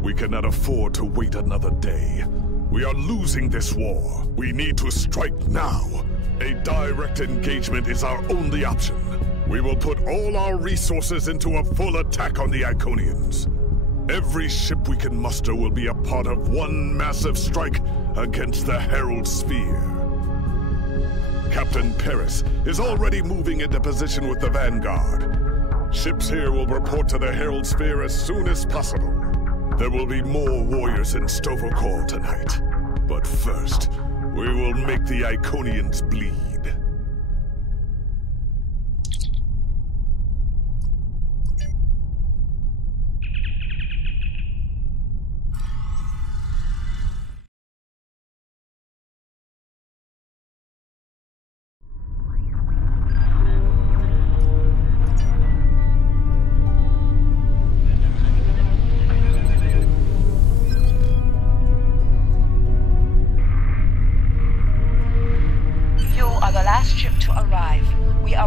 We cannot afford to wait another day. We are losing this war. We need to strike now. A direct engagement is our only option. We will put all our resources into a full attack on the Iconians. Every ship we can muster will be a part of one massive strike against the Herald Sphere. Captain Paris is already moving into position with the Vanguard. Ships here will report to the Herald Sphere as soon as possible. There will be more warriors in Stovokor tonight. But first, we will make the Iconians bleed.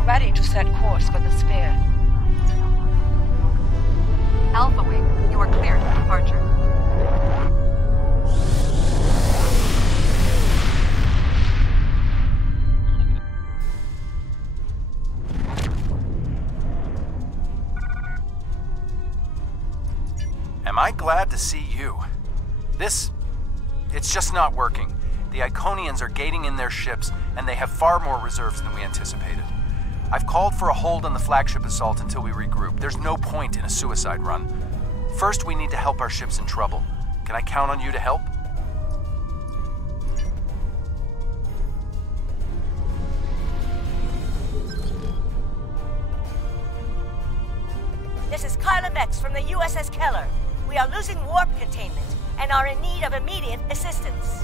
Ready to set course for the sphere. Alpha Wing, you are cleared for departure. Am I glad to see you? It's just not working. The Iconians are gating in their ships, and they have far more reserves than we anticipated. I've called for a hold on the flagship assault until we regroup. There's no point in a suicide run. First, we need to help our ships in trouble. Can I count on you to help? This is Kyla Mex from the USS Keller. We are losing warp containment and are in need of immediate assistance.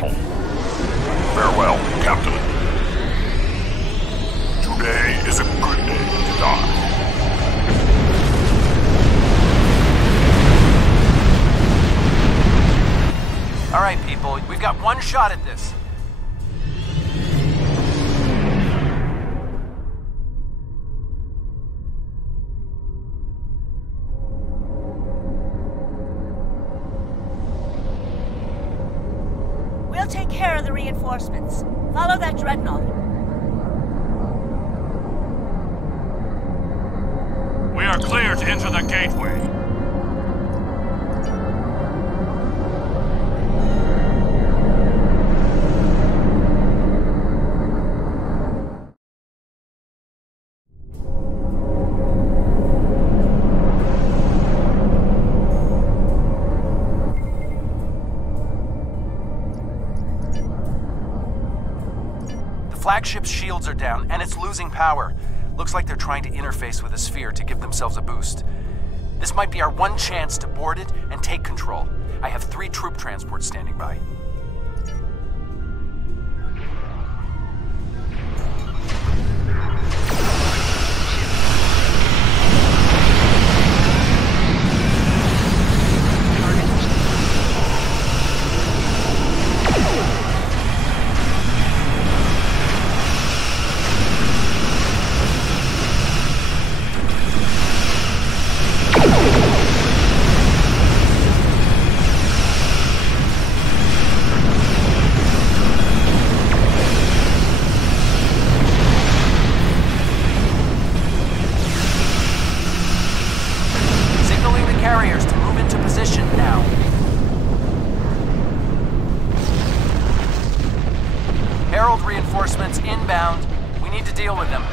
battle. Farewell, Captain. Today is a good day to die. All right, people, we've got one shot at this. We'll take care of the reinforcements. Follow that dreadnought. We are clear to enter the gateway. Flagship's shields are down, and it's losing power. Looks like they're trying to interface with the sphere to give themselves a boost. This might be our one chance to board it and take control. I have 3 troop transports standing by. Reinforcements inbound. We need to deal with them.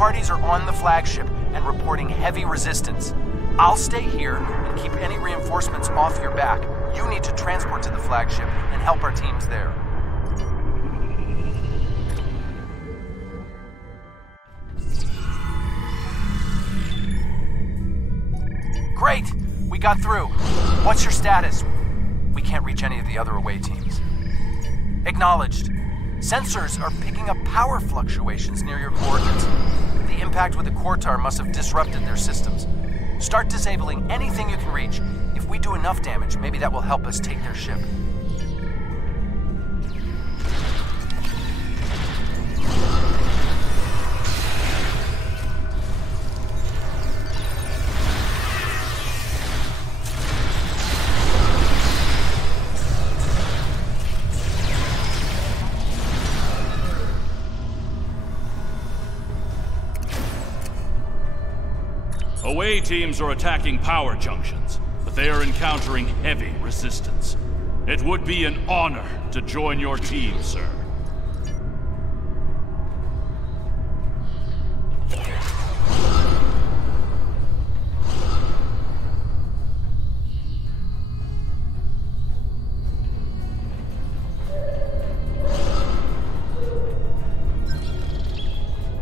parties are on the flagship and reporting heavy resistance. I'll stay here and keep any reinforcements off your back. You need to transport to the flagship and help our teams there. Great! We got through. What's your status? We can't reach any of the other away teams. Acknowledged. Sensors are picking up power fluctuations near your coordinates. The impact with the Quartar must have disrupted their systems. Start disabling anything you can reach. If we do enough damage, maybe that will help us take their ship. Away teams are attacking power junctions, but they are encountering heavy resistance. It would be an honor to join your team, sir.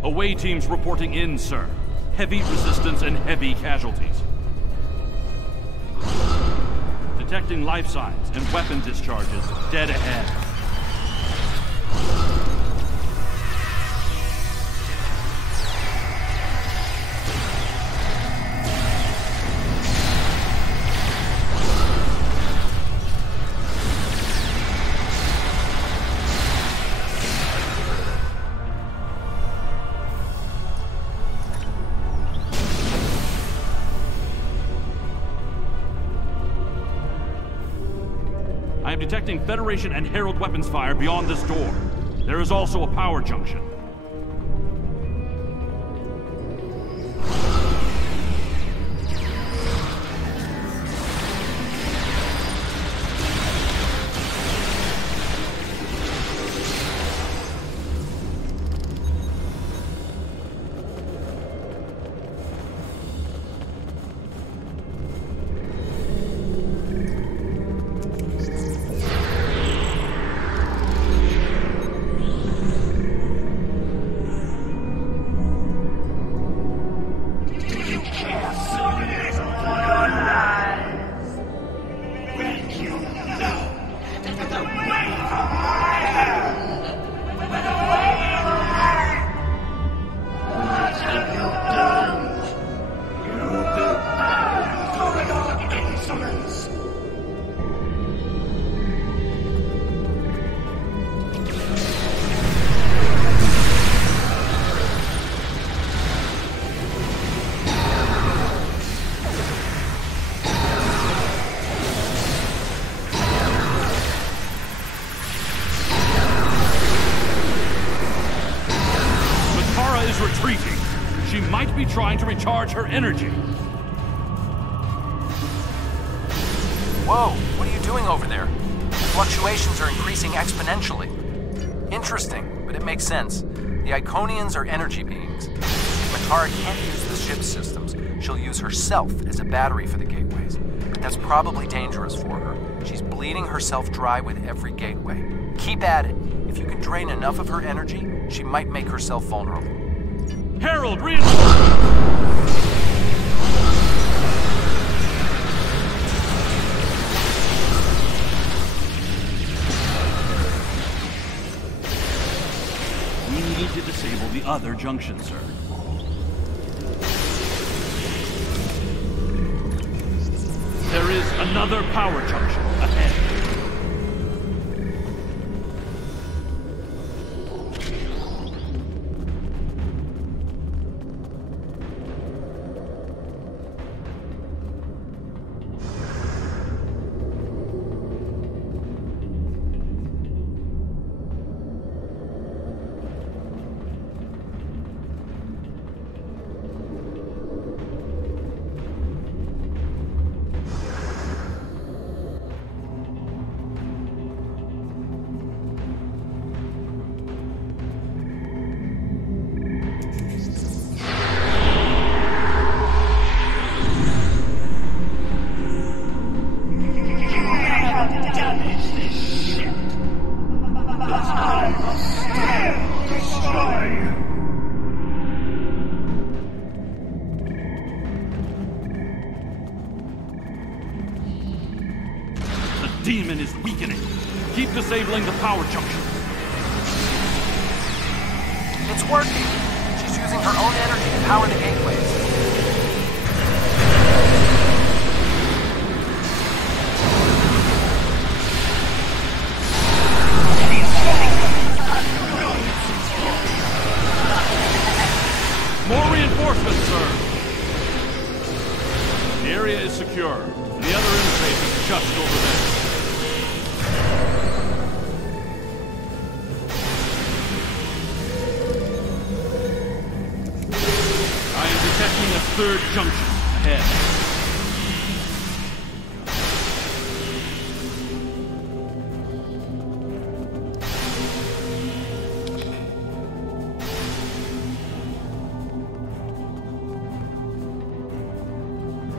Away teams reporting in, sir. Heavy resistance and heavy casualties. Detecting life signs and weapon discharges dead ahead. I am detecting Federation and Herald weapons fire beyond this door. There is also a power junction. Retreating. She might be trying to recharge her energy. Whoa, what are you doing over there? The fluctuations are increasing exponentially. Interesting, but it makes sense. The Iconians are energy beings. If Matara can't use the ship's systems, she'll use herself as a battery for the gateways. But that's probably dangerous for her. She's bleeding herself dry with every gateway. Keep at it. If you can drain enough of her energy, she might make herself vulnerable. Herald, reinforcement! We need to disable the other junction, sir. There is another power junction ahead. The demon is weakening. Keep disabling the power junction. It's working. She's using her own energy to power the gateways. More reinforcements, sir. The area is secure. The other interface is just over there. I am detecting a third junction ahead.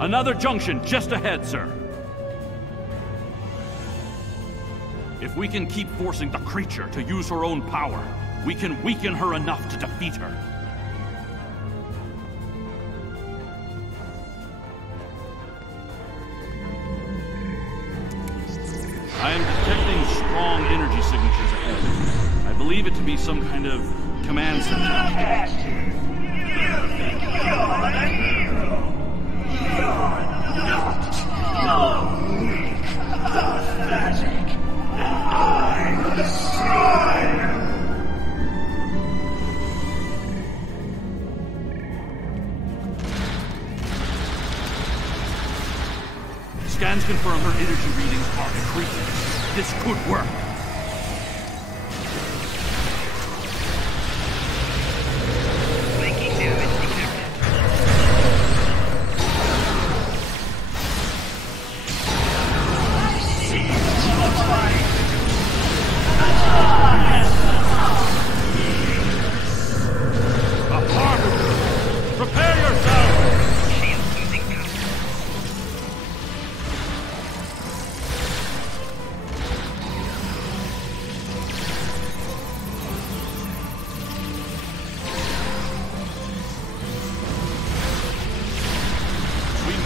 Another junction just ahead, sir. If we can keep forcing the creature to use her own power, we can weaken her enough to defeat her. I am detecting strong energy signatures ahead. I believe it to be some kind of command center. Scans confirm her energy readings are increasing. This could work.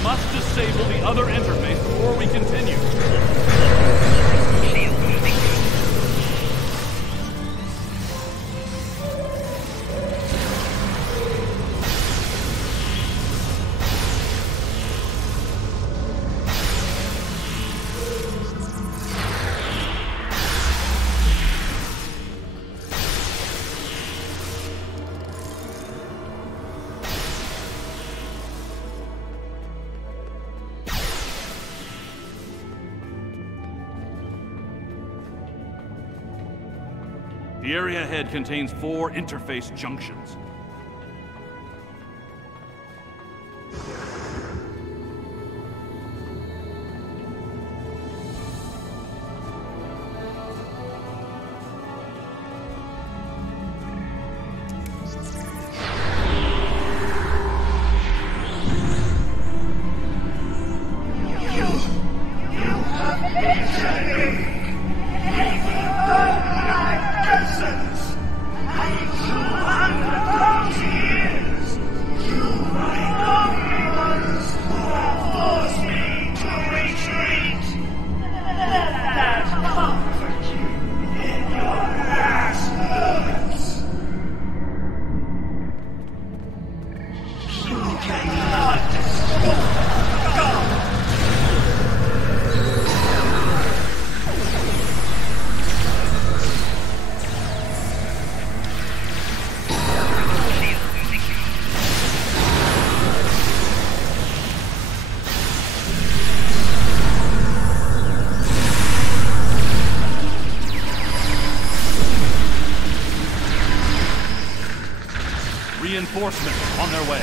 Must disable the other interface before we continue. The area ahead contains 4 interface junctions. Reinforcements on their way.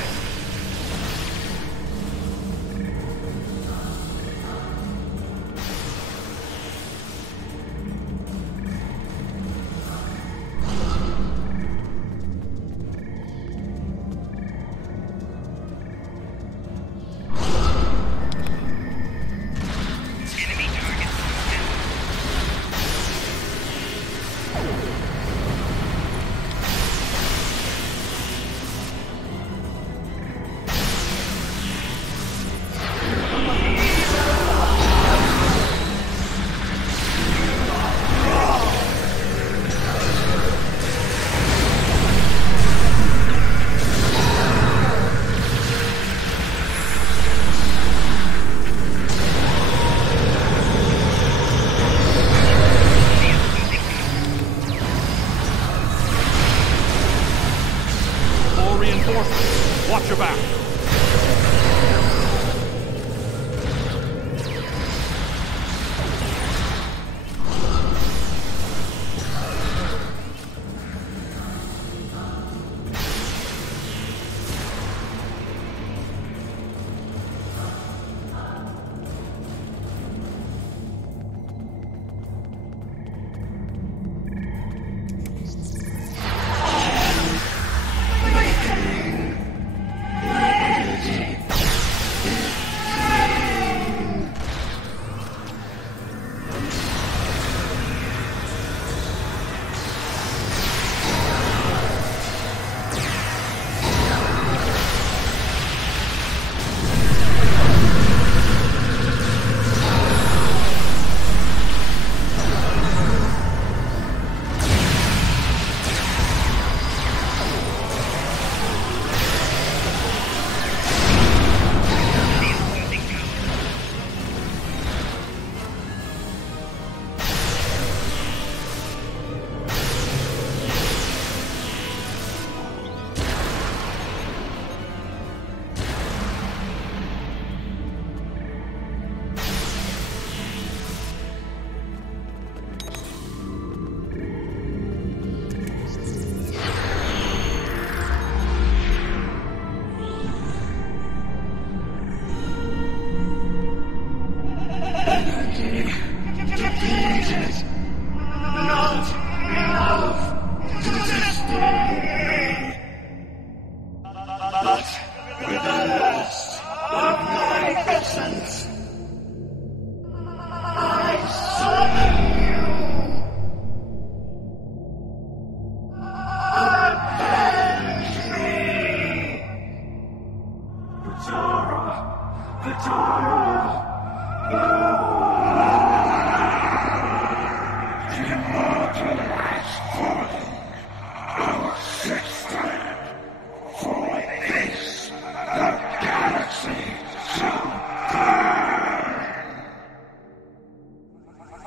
Reinforcements! Watch your back!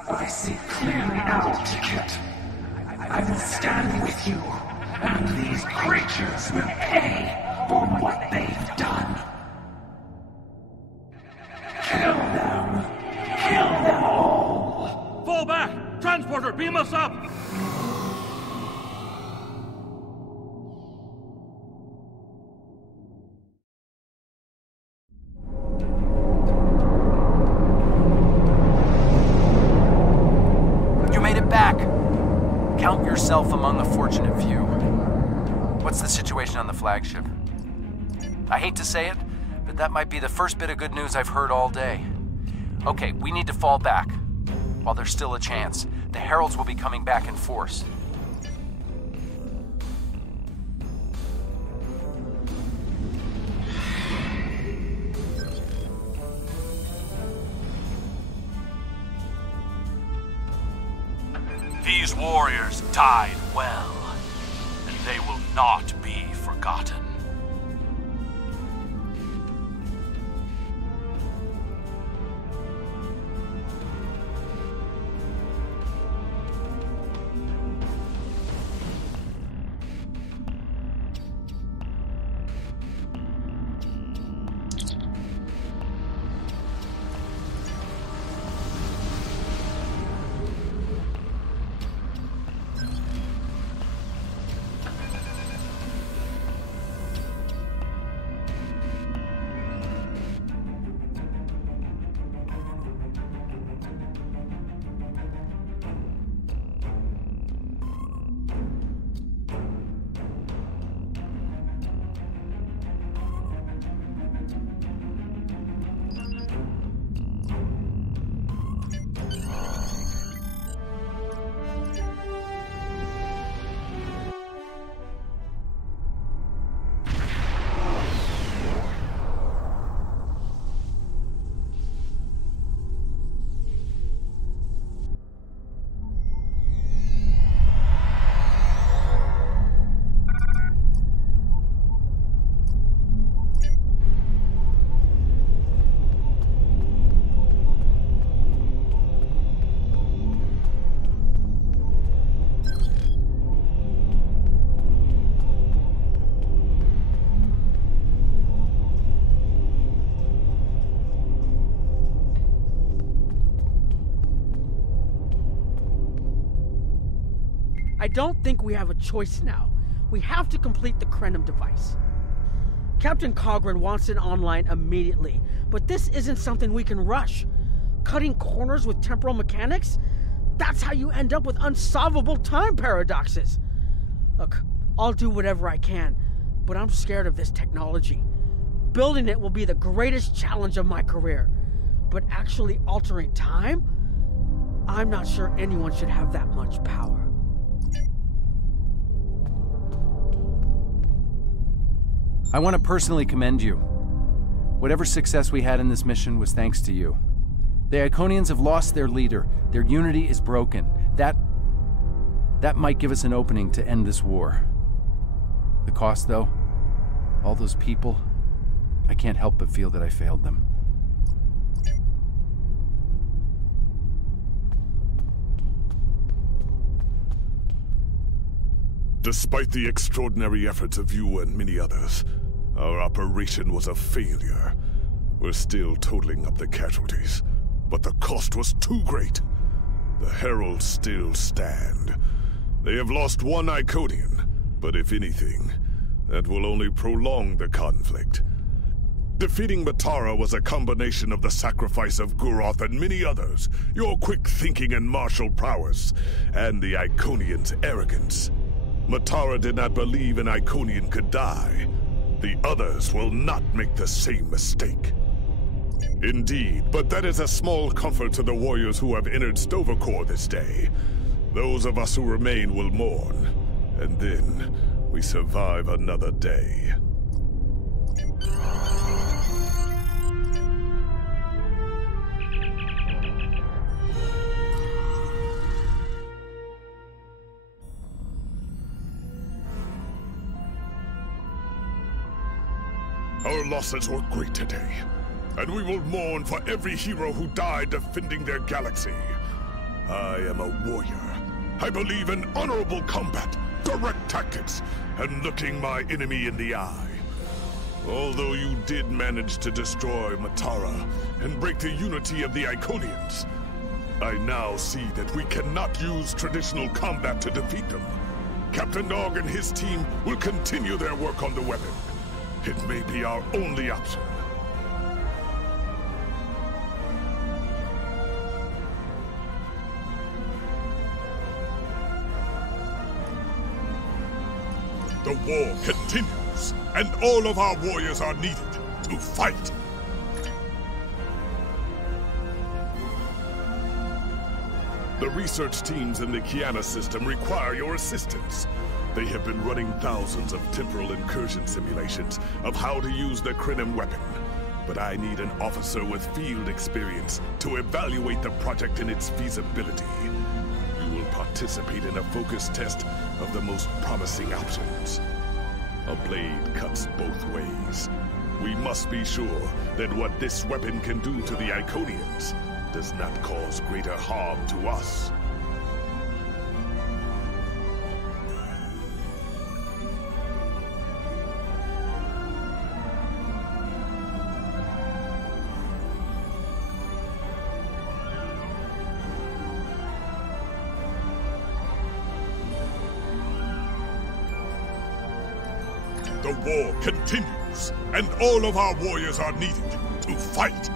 I see clearly now, Ticket. I will stand with you, and these creatures will pay for what they've done. Kill them. Kill them all. Fall back! Transporter, beam us up! You made it back! Count yourself among a fortunate few. What's the situation on the flagship? I hate to say it, but that might be the first bit of good news I've heard all day. Okay, we need to fall back. While there's still a chance, the Heralds will be coming back in force. These warriors died well, and they will not be forgotten. I don't think we have a choice now. We have to complete the Krenim device. Captain Cogran wants it online immediately, but this isn't something we can rush. Cutting corners with temporal mechanics? That's how you end up with unsolvable time paradoxes. Look, I'll do whatever I can, but I'm scared of this technology. Building it will be the greatest challenge of my career, but actually altering time? I'm not sure anyone should have that much power. I want to personally commend you. Whatever success we had in this mission was thanks to you. The Iconians have lost their leader. Their unity is broken. That might give us an opening to end this war. The cost, though? All those people? I can't help but feel that I failed them. Despite the extraordinary efforts of you and many others, our operation was a failure. We're still totaling up the casualties, but the cost was too great. The Heralds still stand. They have lost one Iconian, but if anything, that will only prolong the conflict. Defeating Matara was a combination of the sacrifice of Guroth and many others, your quick thinking and martial prowess, and the Iconians' arrogance. Matara did not believe an Iconian could die. The others will not make the same mistake. Indeed, but that is a small comfort to the warriors who have entered Sto-vo-kor this day. Those of us who remain will mourn, and then we survive another day. Our losses were great today, and we will mourn for every hero who died defending their galaxy. I am a warrior. I believe in honorable combat, direct tactics, and looking my enemy in the eye. Although you did manage to destroy Matara and break the unity of the Iconians, I now see that we cannot use traditional combat to defeat them. Captain Nog and his team will continue their work on the weapon. It may be our only option. The war continues, and all of our warriors are needed to fight. The research teams in the Kiana system require your assistance. They have been running thousands of temporal incursion simulations of how to use the Krenim weapon. But I need an officer with field experience to evaluate the project and its feasibility. You will participate in a focus test of the most promising options. A blade cuts both ways. We must be sure that what this weapon can do to the Iconians does not cause greater harm to us. The war continues, and all of our warriors are needed to fight.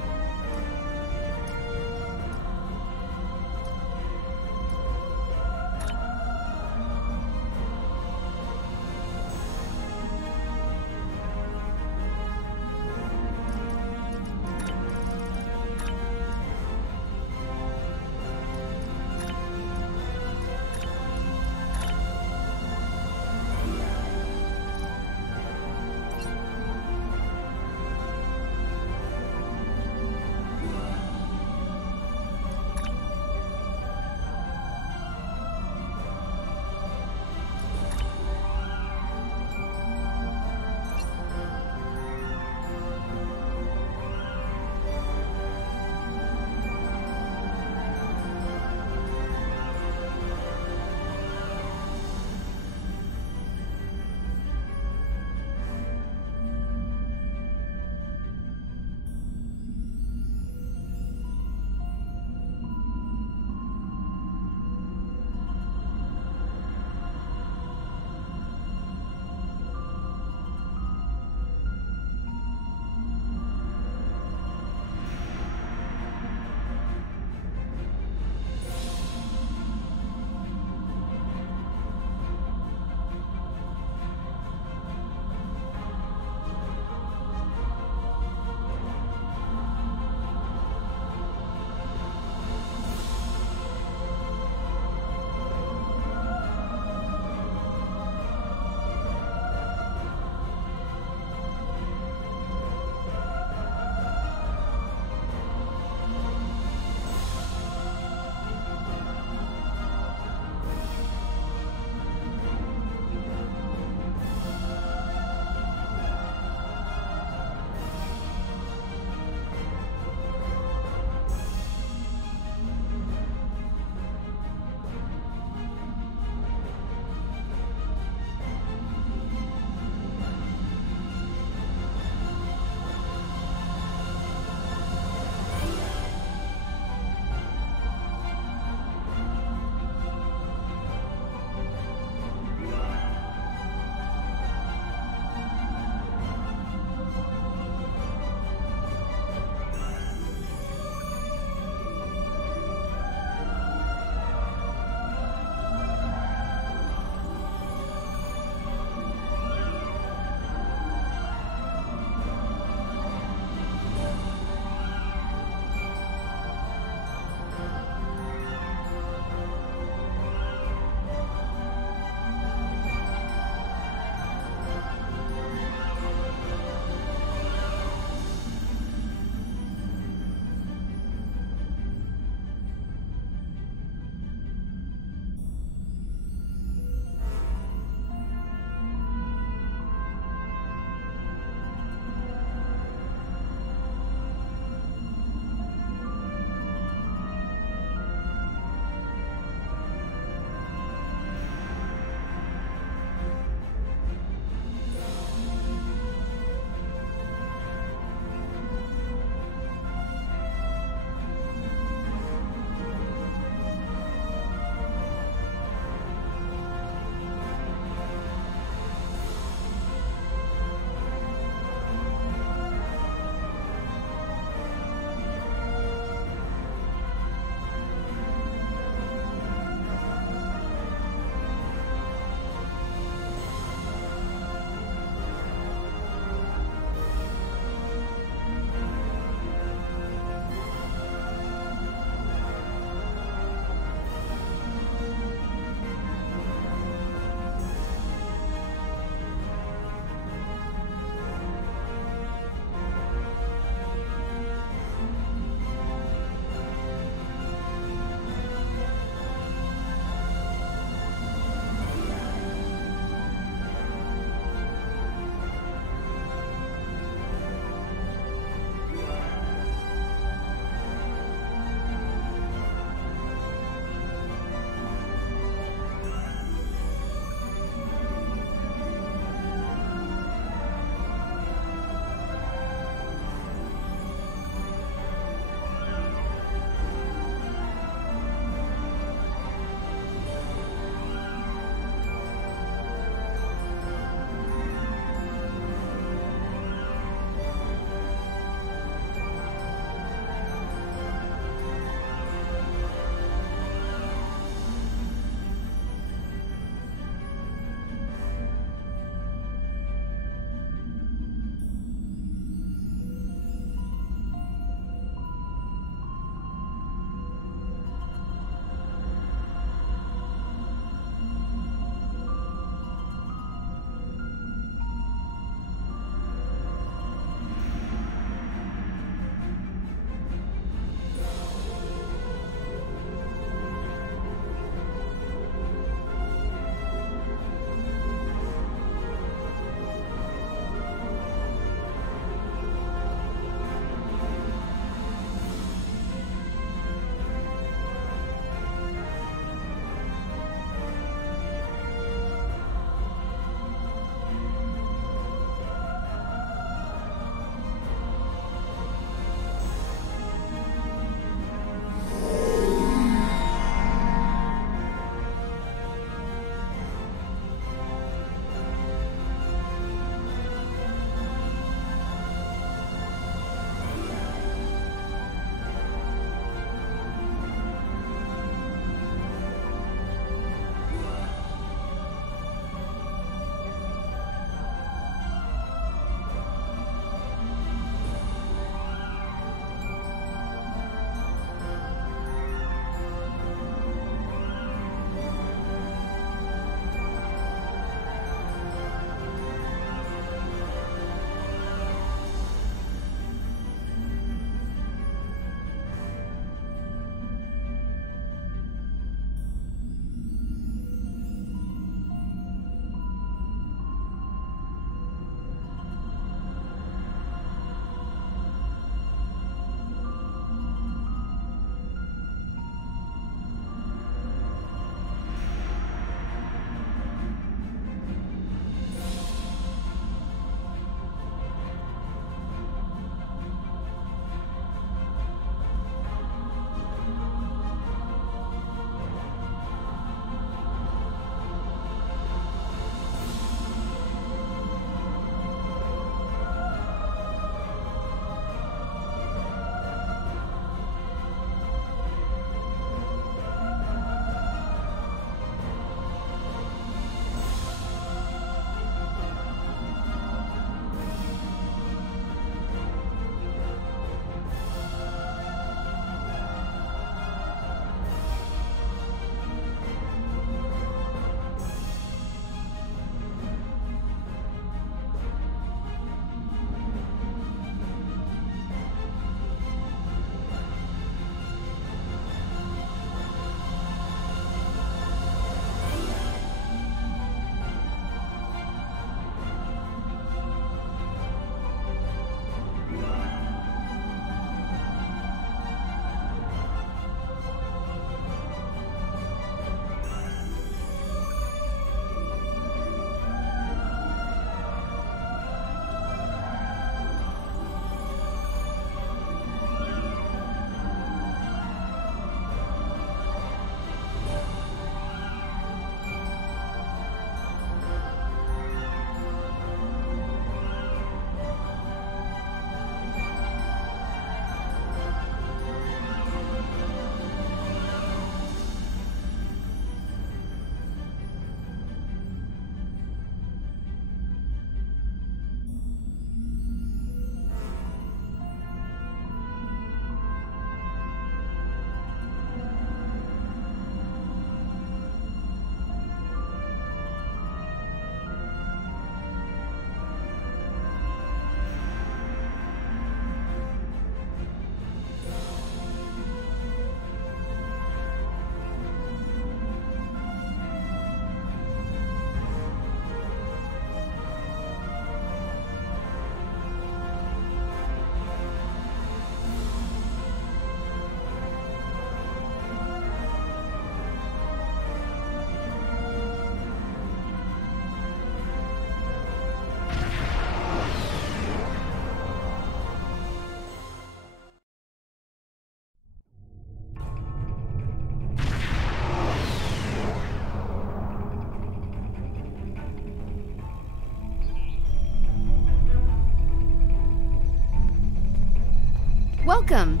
Welcome.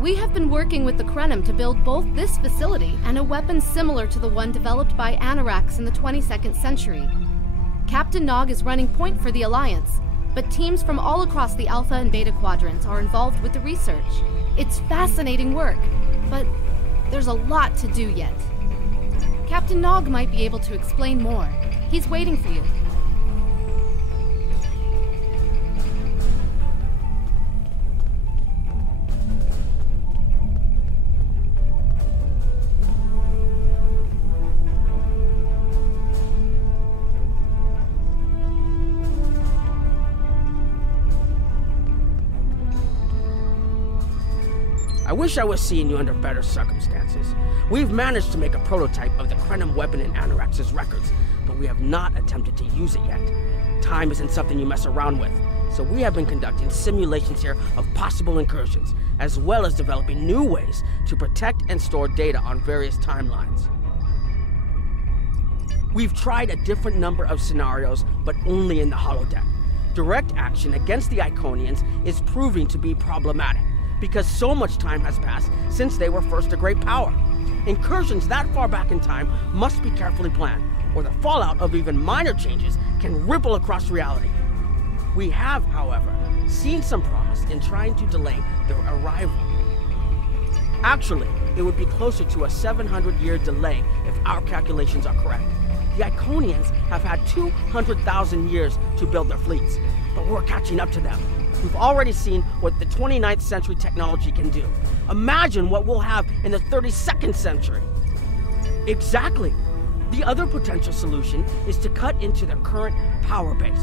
We have been working with the Krenim to build both this facility and a weapon similar to the one developed by Anorax in the 22nd century. Captain Nog is running point for the Alliance, but teams from all across the Alpha and Beta quadrants are involved with the research. It's fascinating work, but there's a lot to do yet. Captain Nog might be able to explain more. He's waiting for you. I wish I was seeing you under better circumstances. We've managed to make a prototype of the Krenim weapon in Anorax's records, but we have not attempted to use it yet. Time isn't something you mess around with, so we have been conducting simulations here of possible incursions, as well as developing new ways to protect and store data on various timelines. We've tried a different number of scenarios, but only in the holodeck. Direct action against the Iconians is proving to be problematic, because so much time has passed since they were first a great power. Incursions that far back in time must be carefully planned, or the fallout of even minor changes can ripple across reality. We have, however, seen some promise in trying to delay their arrival. Actually, it would be closer to a 700-year delay if our calculations are correct. The Iconians have had 200,000 years to build their fleets, but we're catching up to them. We've already seen what the 29th century technology can do. Imagine what we'll have in the 32nd century. Exactly. The other potential solution is to cut into their current power base.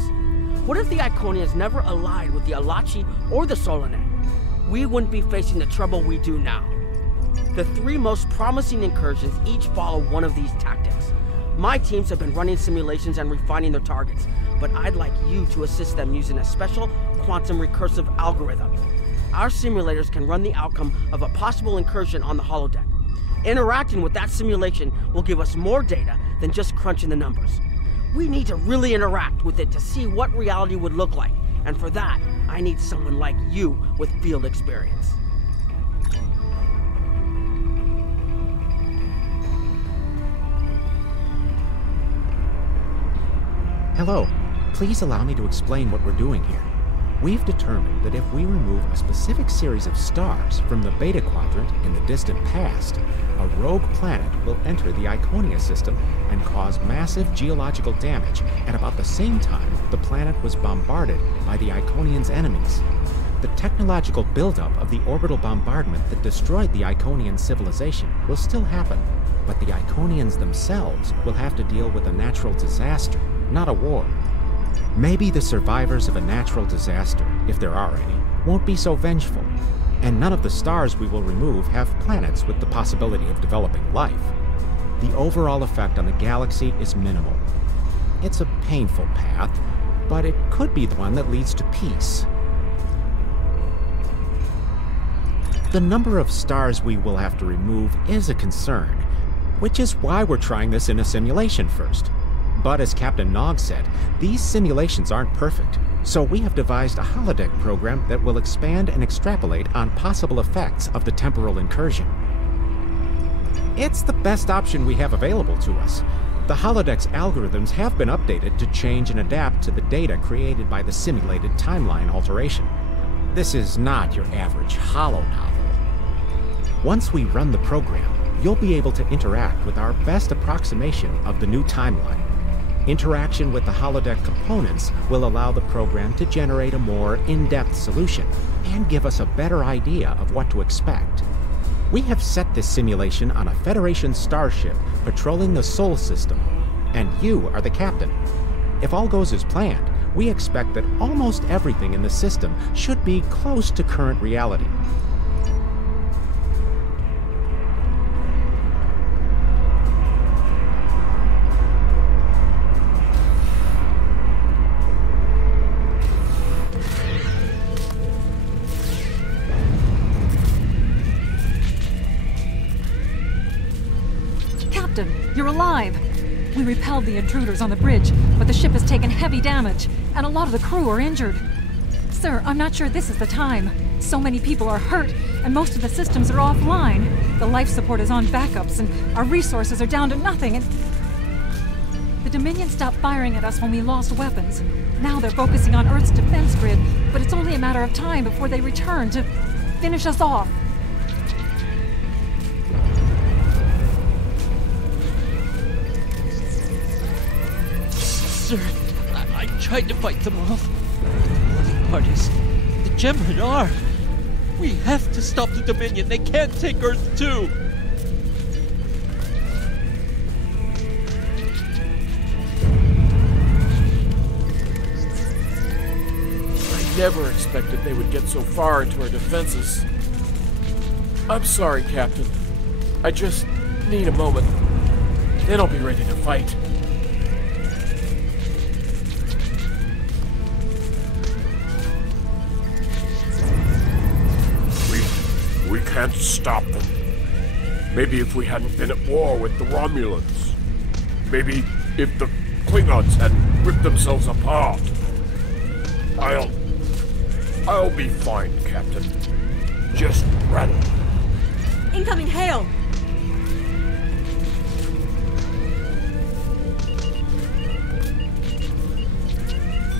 What if the Iconians never allied with the Alachi or the Solanae? We wouldn't be facing the trouble we do now. The three most promising incursions each follow one of these tactics. My teams have been running simulations and refining their targets, but I'd like you to assist them using a special quantum recursive algorithm. Our simulators can run the outcome of a possible incursion on the holodeck. Interacting with that simulation will give us more data than just crunching the numbers. We need to really interact with it to see what reality would look like, and for that, I need someone like you with field experience. Hello. Please allow me to explain what we're doing here. We've determined that if we remove a specific series of stars from the Beta Quadrant in the distant past, a rogue planet will enter the Iconia system and cause massive geological damage at about the same time the planet was bombarded by the Iconians' enemies. The technological buildup of the orbital bombardment that destroyed the Iconian civilization will still happen, but the Iconians themselves will have to deal with a natural disaster, not a war. Maybe the survivors of a natural disaster, if there are any, won't be so vengeful, and none of the stars we will remove have planets with the possibility of developing life. The overall effect on the galaxy is minimal. It's a painful path, but it could be the one that leads to peace. The number of stars we will have to remove is a concern, which is why we're trying this in a simulation first. But as Captain Nog said, these simulations aren't perfect, so we have devised a holodeck program that will expand and extrapolate on possible effects of the temporal incursion. It's the best option we have available to us. The holodeck's algorithms have been updated to change and adapt to the data created by the simulated timeline alteration. This is not your average holo novel. Once we run the program, you'll be able to interact with our best approximation of the new timeline. Interaction with the holodeck components will allow the program to generate a more in-depth solution and give us a better idea of what to expect. We have set this simulation on a Federation starship patrolling the Sol system, and you are the captain. If all goes as planned, we expect that almost everything in the system should be close to current reality. You're alive! We repelled the intruders on the bridge, but the ship has taken heavy damage, and a lot of the crew are injured. Sir, I'm not sure this is the time. So many people are hurt, and most of the systems are offline. The life support is on backups, and our resources are down to nothing, and... The Dominion stopped firing at us when we lost weapons. Now they're focusing on Earth's defense grid, but it's only a matter of time before they return to finish us off. Sir, I tried to fight them off. The part is, the Gemmen are. We have to stop the Dominion. They can't take Earth too. I never expected they would get so far into our defenses. I'm sorry, Captain. I just need a moment. Then I'll be ready to fight. We can't stop them. Maybe if we hadn't been at war with the Romulans. Maybe if the Klingons hadn't ripped themselves apart. I'll be fine, Captain. Just run. Incoming hail!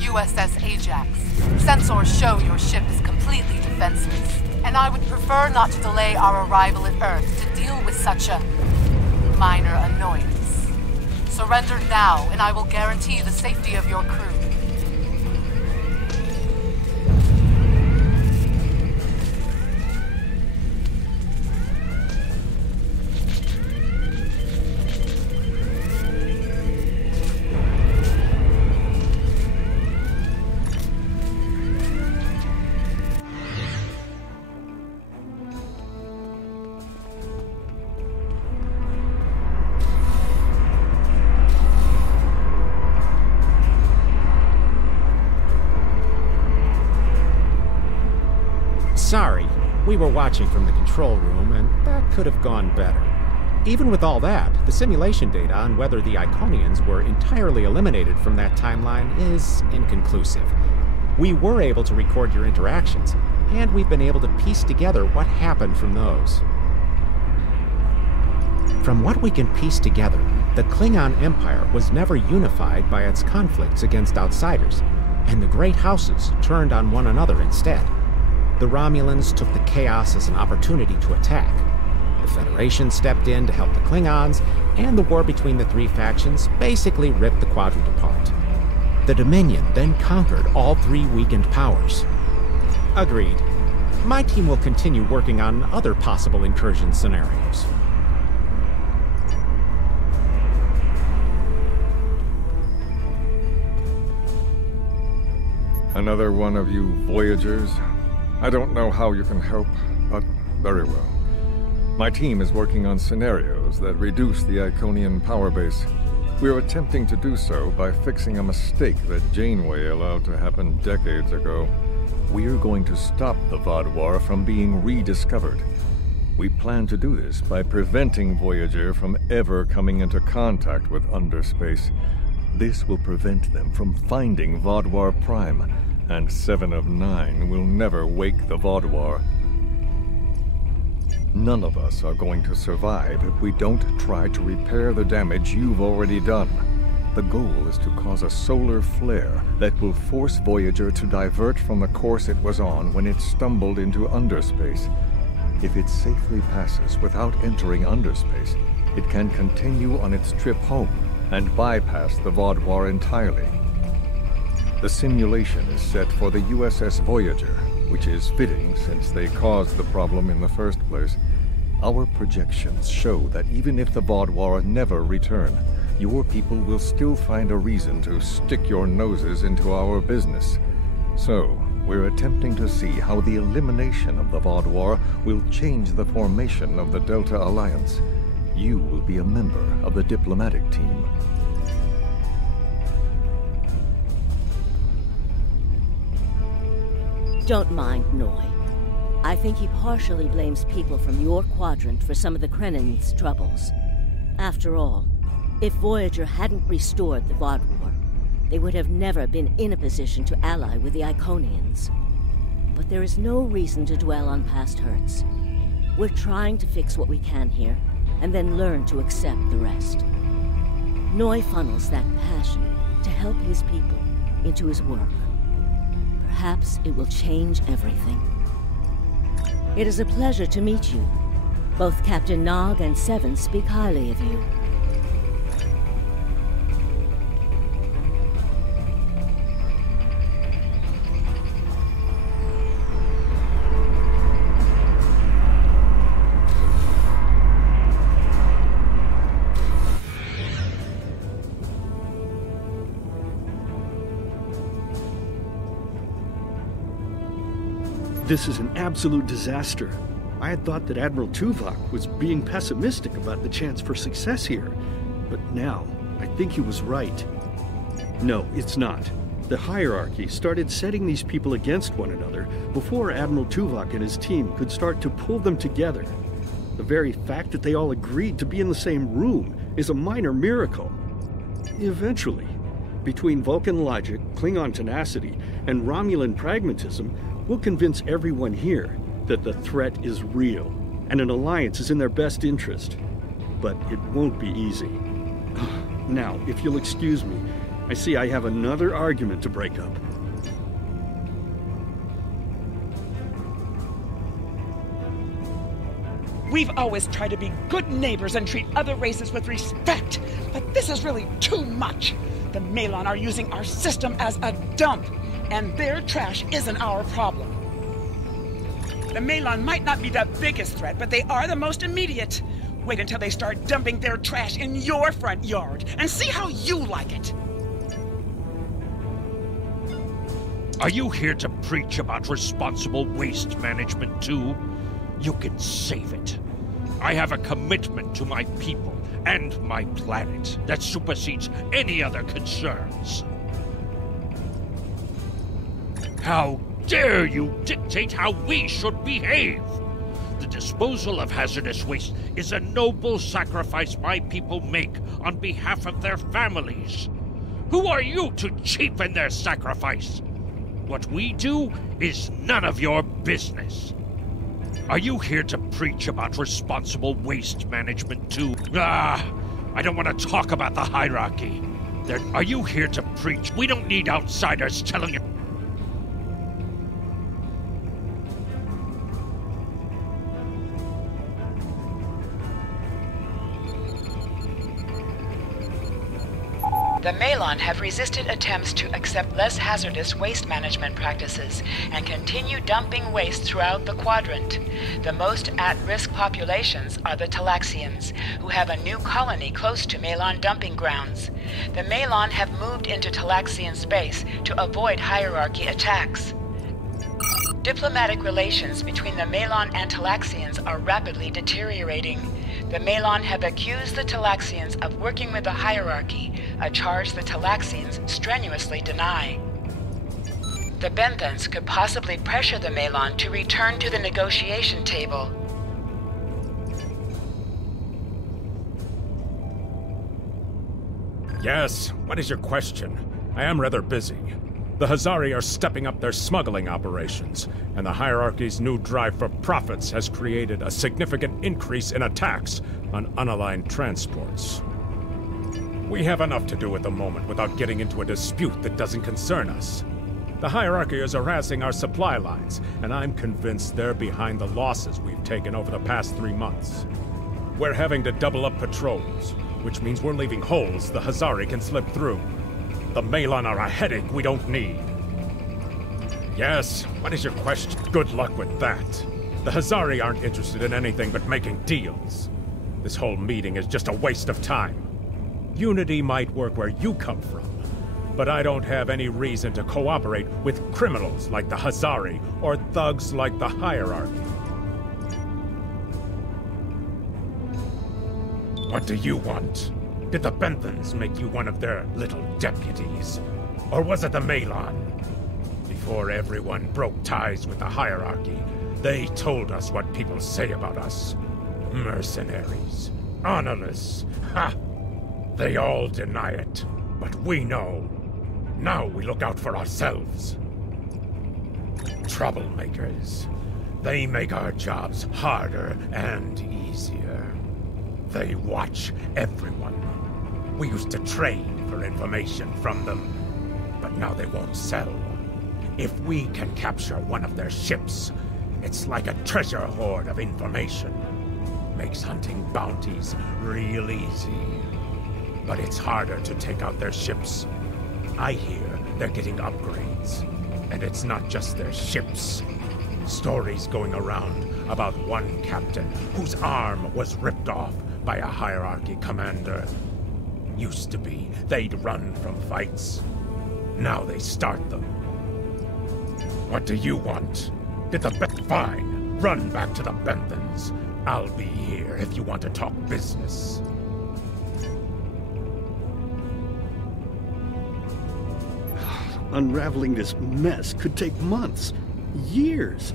USS Ajax. Sensors show your ship is completely defenseless, and I would prefer not to delay our arrival at Earth to deal with such a minor annoyance. Surrender now, and I will guarantee the safety of your crew. Sorry, we were watching from the control room, and that could have gone better. Even with all that, the simulation data on whether the Iconians were entirely eliminated from that timeline is inconclusive. We were able to record your interactions, and we've been able to piece together what happened from those. From what we can piece together, the Klingon Empire was never unified by its conflicts against outsiders, and the Great Houses turned on one another instead. The Romulans took the chaos as an opportunity to attack. The Federation stepped in to help the Klingons, and the war between the three factions basically ripped the quadrant apart. The Dominion then conquered all three weakened powers. Agreed. My team will continue working on other possible incursion scenarios. Another one of you Voyagers? I don't know how you can help, but very well. My team is working on scenarios that reduce the Iconian power base. We're attempting to do so by fixing a mistake that Janeway allowed to happen decades ago. We're going to stop the Vaadwaur from being rediscovered. We plan to do this by preventing Voyager from ever coming into contact with underspace. This will prevent them from finding Vaadwaur Prime, and 7 of 9 will never wake the Vaadwaur. None of us are going to survive if we don't try to repair the damage you've already done. The goal is to cause a solar flare that will force Voyager to divert from the course it was on when it stumbled into underspace. If it safely passes without entering underspace, it can continue on its trip home and bypass the Vaadwaur entirely. The simulation is set for the USS Voyager, which is fitting since they caused the problem in the first place. Our projections show that even if the Vaadwaur never return, your people will still find a reason to stick your noses into our business. So, we're attempting to see how the elimination of the Vaadwaur will change the formation of the Delta Alliance. You will be a member of the diplomatic team. Don't mind Noy. I think he partially blames people from your quadrant for some of the Krennin's troubles. After all, if Voyager hadn't restored the Vaadwaur, they would have never been in a position to ally with the Iconians. but there is no reason to dwell on past hurts. We're trying to fix what we can here, and then learn to accept the rest. Noy funnels that passion to help his people into his work. Perhaps it will change everything. It is a pleasure to meet you. Both Captain Nog and Seven speak highly of you. This is an absolute disaster. I had thought that Admiral Tuvok was being pessimistic about the chance for success here. But now, I think he was right. No, it's not. The hierarchy started setting these people against one another before Admiral Tuvok and his team could start to pull them together. The very fact that they all agreed to be in the same room is a minor miracle. Eventually, between Vulcan logic, Klingon tenacity, and Romulan pragmatism, we'll convince everyone here that the threat is real, and an alliance is in their best interest. But it won't be easy. Now, if you'll excuse me, I see I have another argument to break up. We've always tried to be good neighbors and treat other races with respect, but this is really too much. The Malon are using our system as a dump, and their trash isn't our problem. The Malon might not be the biggest threat, but they are the most immediate. Wait until they start dumping their trash in your front yard, and see how you like it. Are you here to preach about responsible waste management too? You can save it. I have a commitment to my people and my planet that supersedes any other concerns. How dare you dictate how we should behave? The disposal of hazardous waste is a noble sacrifice my people make on behalf of their families. Who are you to cheapen their sacrifice? What we do is none of your business. Are you here to preach about responsible waste management too? I don't want to talk about the hierarchy. Are you here to preach? We don't need outsiders telling you. The Malon have resisted attempts to accept less hazardous waste management practices and continue dumping waste throughout the quadrant. The most at-risk populations are the Talaxians, who have a new colony close to Malon dumping grounds. The Malon have moved into Talaxian space to avoid hierarchy attacks. Diplomatic relations between the Malon and Talaxians are rapidly deteriorating. The Malon have accused the Talaxians of working with the hierarchy, a charge the Talaxians strenuously deny. The Benthans could possibly pressure the Malon to return to the negotiation table. Yes, what is your question? I am rather busy. The Hazari are stepping up their smuggling operations, and the hierarchy's new drive for profits has created a significant increase in attacks on unaligned transports. We have enough to do at the moment without getting into a dispute that doesn't concern us. The hierarchy is harassing our supply lines, and I'm convinced they're behind the losses we've taken over the past 3 months. We're having to double up patrols, which means we're leaving holes the Hazari can slip through. The Malon are a headache we don't need. Yes, what is your question? Good luck with that. The Hazari aren't interested in anything but making deals. This whole meeting is just a waste of time. Unity might work where you come from, but I don't have any reason to cooperate with criminals like the Hazari or thugs like the hierarchy. What do you want? Did the Benthans make you one of their little deputies? Or was it the Malon? Before everyone broke ties with the hierarchy, they told us what people say about us. Mercenaries. Honorless. Ha! They all deny it, but we know. Now we look out for ourselves. Troublemakers. They make our jobs harder and easier. They watch everyone. We used to trade for information from them, but now they won't sell. If we can capture one of their ships, it's like a treasure hoard of information. Makes hunting bounties real easy. But it's harder to take out their ships. I hear they're getting upgrades. And it's not just their ships. Stories going around about one captain whose arm was ripped off by a hierarchy commander. Used to be they'd run from fights. Now they start them. What do you want? Fine. Run back to the Benthans. I'll be here if you want to talk business. Unraveling this mess could take months, years.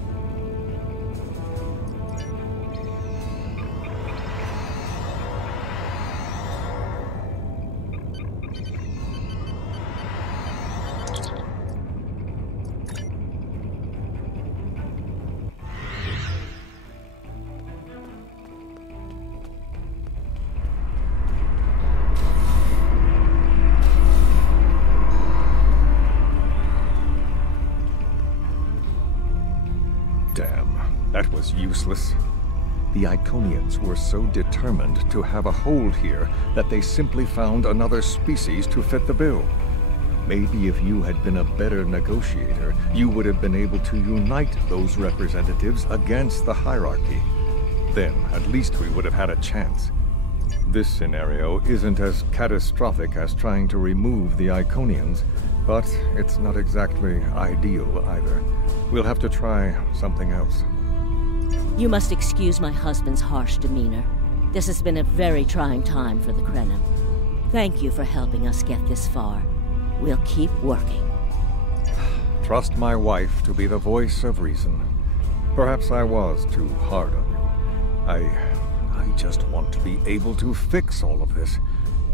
That was useless. The Iconians were so determined to have a hold here that they simply found another species to fit the bill. Maybe if you had been a better negotiator, you would have been able to unite those representatives against the hierarchy. Then, at least we would have had a chance. This scenario isn't as catastrophic as trying to remove the Iconians, but it's not exactly ideal either. We'll have to try something else. You must excuse my husband's harsh demeanor. This has been a very trying time for the Krenim. Thank you for helping us get this far. We'll keep working. Trust my wife to be the voice of reason. Perhaps I was too hard on you. I just want to be able to fix all of this.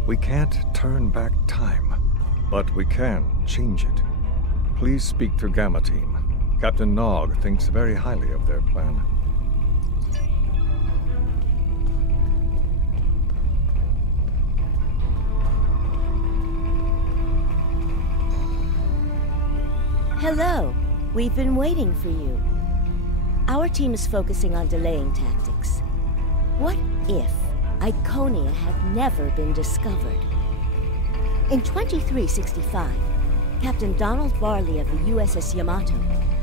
We can't turn back time, but we can change it. Please speak to Gamma Team. Captain Nog thinks very highly of their plan. Hello. We've been waiting for you. Our team is focusing on delaying tactics. What if Iconia had never been discovered? In 2365, Captain Donald Varley of the USS Yamato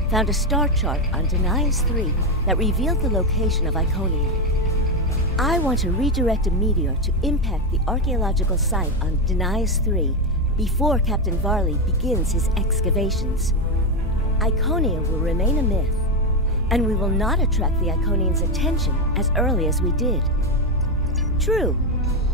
found a star chart on Denias 3 that revealed the location of Iconia. I want to redirect a meteor to impact the archaeological site on Denias 3 before Captain Varley begins his excavations. Iconia will remain a myth, and we will not attract the Iconians' attention as early as we did. True,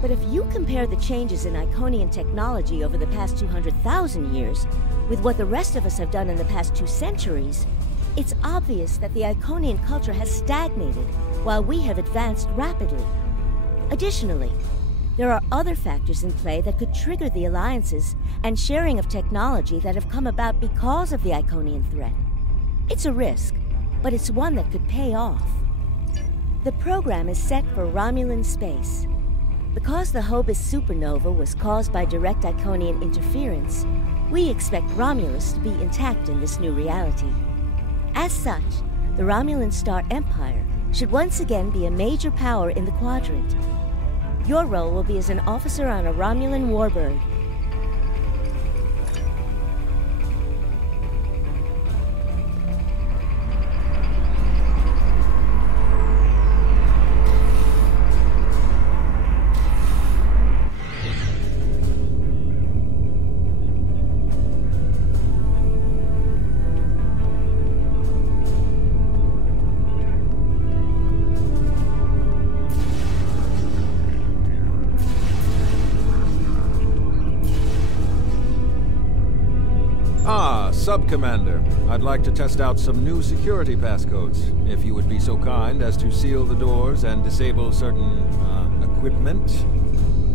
but if you compare the changes in Iconian technology over the past 200,000 years with what the rest of us have done in the past 2 centuries, it's obvious that the Iconian culture has stagnated while we have advanced rapidly. Additionally, there are other factors in play that could trigger the alliances and sharing of technology that have come about because of the Iconian threat. It's a risk, but it's one that could pay off. The program is set for Romulan space. Because the Hobus supernova was caused by direct Iconian interference, we expect Romulus to be intact in this new reality. As such, the Romulan Star Empire should once again be a major power in the quadrant. Your role will be as an officer on a Romulan warbird. Sub-Commander, I'd like to test out some new security passcodes. If you would be so kind as to seal the doors and disable certain, equipment,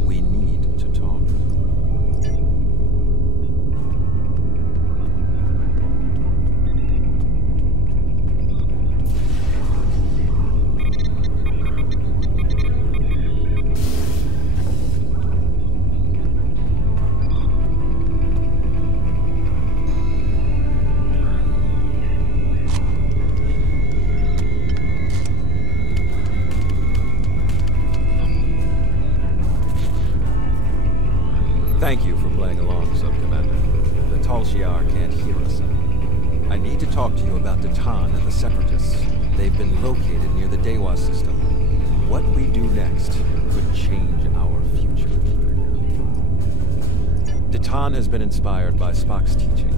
we need to talk. Thank you for playing along, Sub-Commander. The Tal Shiar can't hear us. I need to talk to you about Datan and the Separatists. They've been located near the Dewa system. What we do next could change our future. Datan has been inspired by Spock's teaching.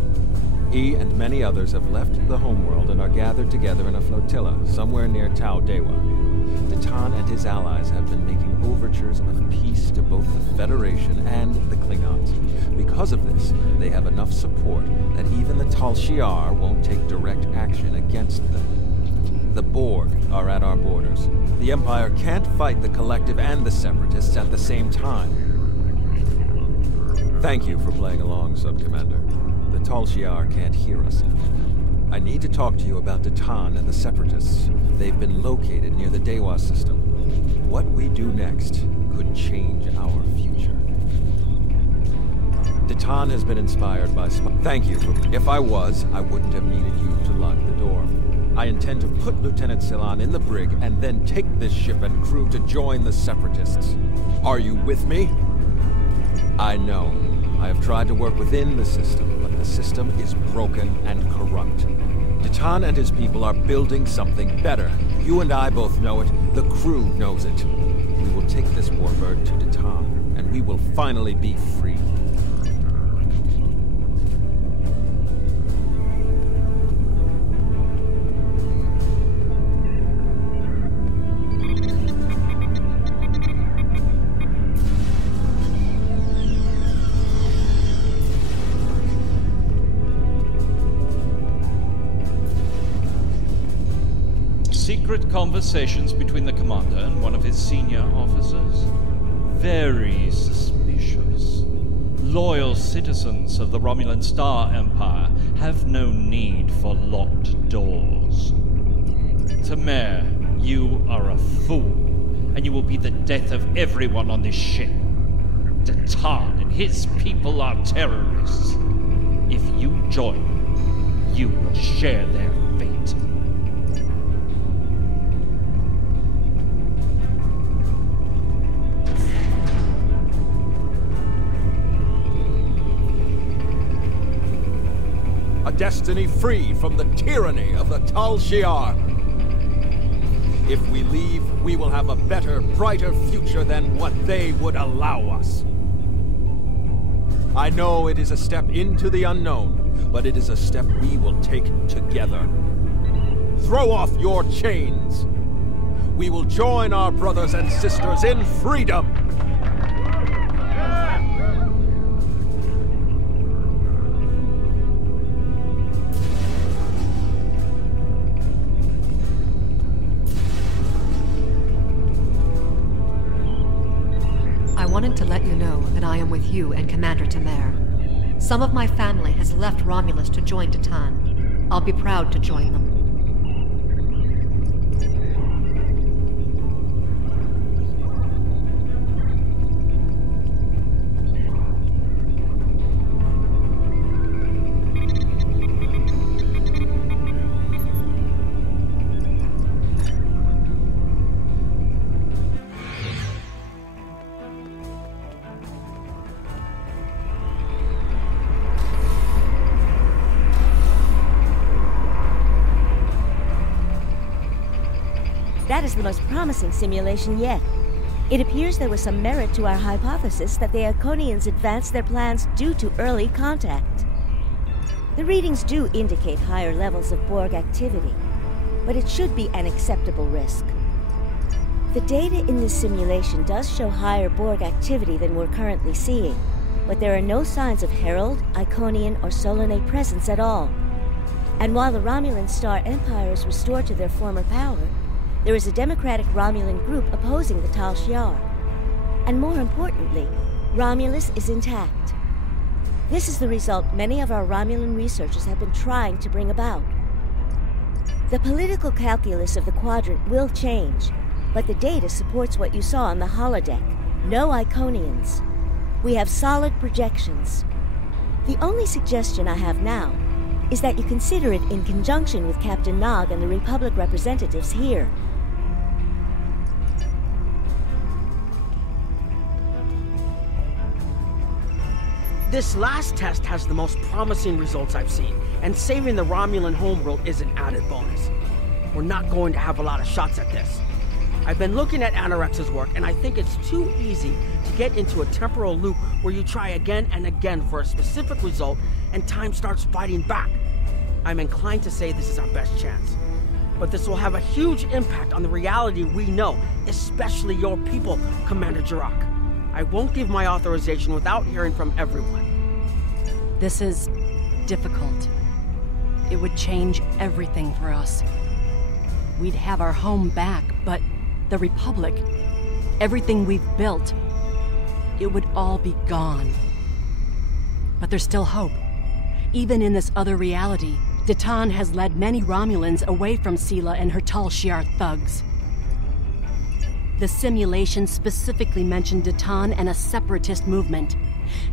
He and many others have left the homeworld and are gathered together in a flotilla somewhere near Tau Dewa. Datan and his allies have been making overtures of peace to both the Federation and the Klingons. Because of this, they have enough support that even the Tal Shiar won't take direct action against them. The Borg are at our borders. The Empire can't fight the Collective and the Separatists at the same time. Thank you for playing along, Sub-Commander. The Tal Shiar can't hear us. I need to talk to you about Datan and the Separatists. They've been located near the Dewa system. What we do next could change our future. Datan has been inspired by Spock. Thank you. If I was, I wouldn't have needed you to lock the door. I intend to put Lieutenant Silan in the brig and then take this ship and crew to join the Separatists. Are you with me? I know. I have tried to work within the system, but the system is broken and corrupt. Datan and his people are building something better. You and I both know it. The crew knows it. We will take this warbird to Datan, and we will finally be free. Secret conversations between the commander and one of his senior officers? Very suspicious. Loyal citizens of the Romulan Star Empire have no need for locked doors. Tamer, you are a fool, and you will be the death of everyone on this ship. Datan and his people are terrorists. If you join, you will share their fate. A destiny free from the tyranny of the Tal Shiar. If we leave, we will have a better, brighter future than what they would allow us. I know it is a step into the unknown, but it is a step we will take together. Throw off your chains. We will join our brothers and sisters in freedom. I wanted to let you know that I am with you and Commander Tamer. Some of my family has left Romulus to join Datan. I'll be proud to join them. That is the most promising simulation yet. It appears there was some merit to our hypothesis that the Iconians advanced their plans due to early contact. The readings do indicate higher levels of Borg activity, but it should be an acceptable risk. The data in this simulation does show higher Borg activity than we're currently seeing, but there are no signs of Herald, Iconian, or Solanae presence at all. And while the Romulan Star Empire is restored to their former power, there is a democratic Romulan group opposing the Tal Shiar. And more importantly, Romulus is intact. This is the result many of our Romulan researchers have been trying to bring about. The political calculus of the Quadrant will change, but the data supports what you saw on the holodeck. No Iconians. We have solid projections. The only suggestion I have now is that you consider it in conjunction with Captain Nog and the Republic representatives here. This last test has the most promising results I've seen, and saving the Romulan homeworld is an added bonus. We're not going to have a lot of shots at this. I've been looking at Anorex's work, and I think it's too easy to get into a temporal loop where you try again and again for a specific result, and time starts fighting back. I'm inclined to say this is our best chance. But this will have a huge impact on the reality we know, especially your people, Commander Jirak. I won't give my authorization without hearing from everyone. This is difficult. It would change everything for us. We'd have our home back, but the Republic, everything we've built, it would all be gone. But there's still hope. Even in this other reality, Datan has led many Romulans away from Sela and her Tal Shiar thugs. The simulation specifically mentioned Datan and a separatist movement.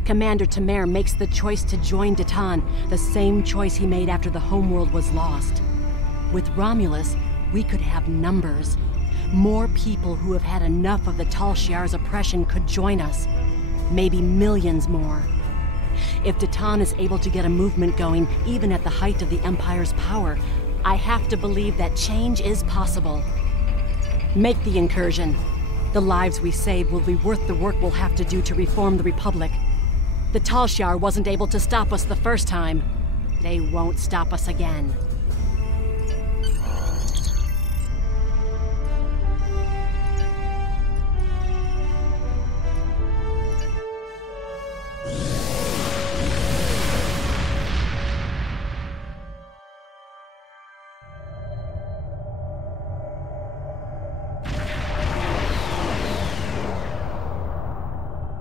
Commander Tamer makes the choice to join Datan, the same choice he made after the homeworld was lost. With Romulus, we could have numbers. More people who have had enough of the Tal Shiar's oppression could join us. Maybe millions more. If Datan is able to get a movement going, even at the height of the Empire's power, I have to believe that change is possible. Make the incursion. The lives we save will be worth the work we'll have to do to reform the Republic. The Tal Shiar wasn't able to stop us the first time. They won't stop us again.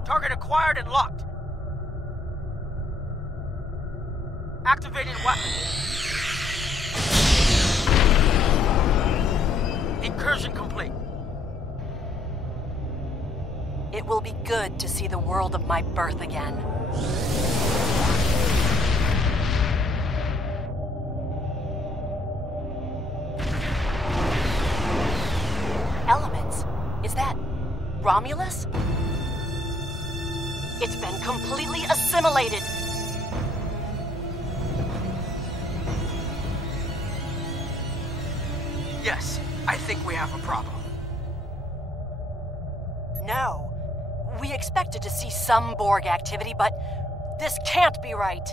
Target acquired and locked. Activating weapon. Incursion complete. It will be good to see the world of my birth again. Elements? Is that Romulus? It's been completely assimilated. Yes, I think we have a problem. No. We expected to see some Borg activity, but this can't be right.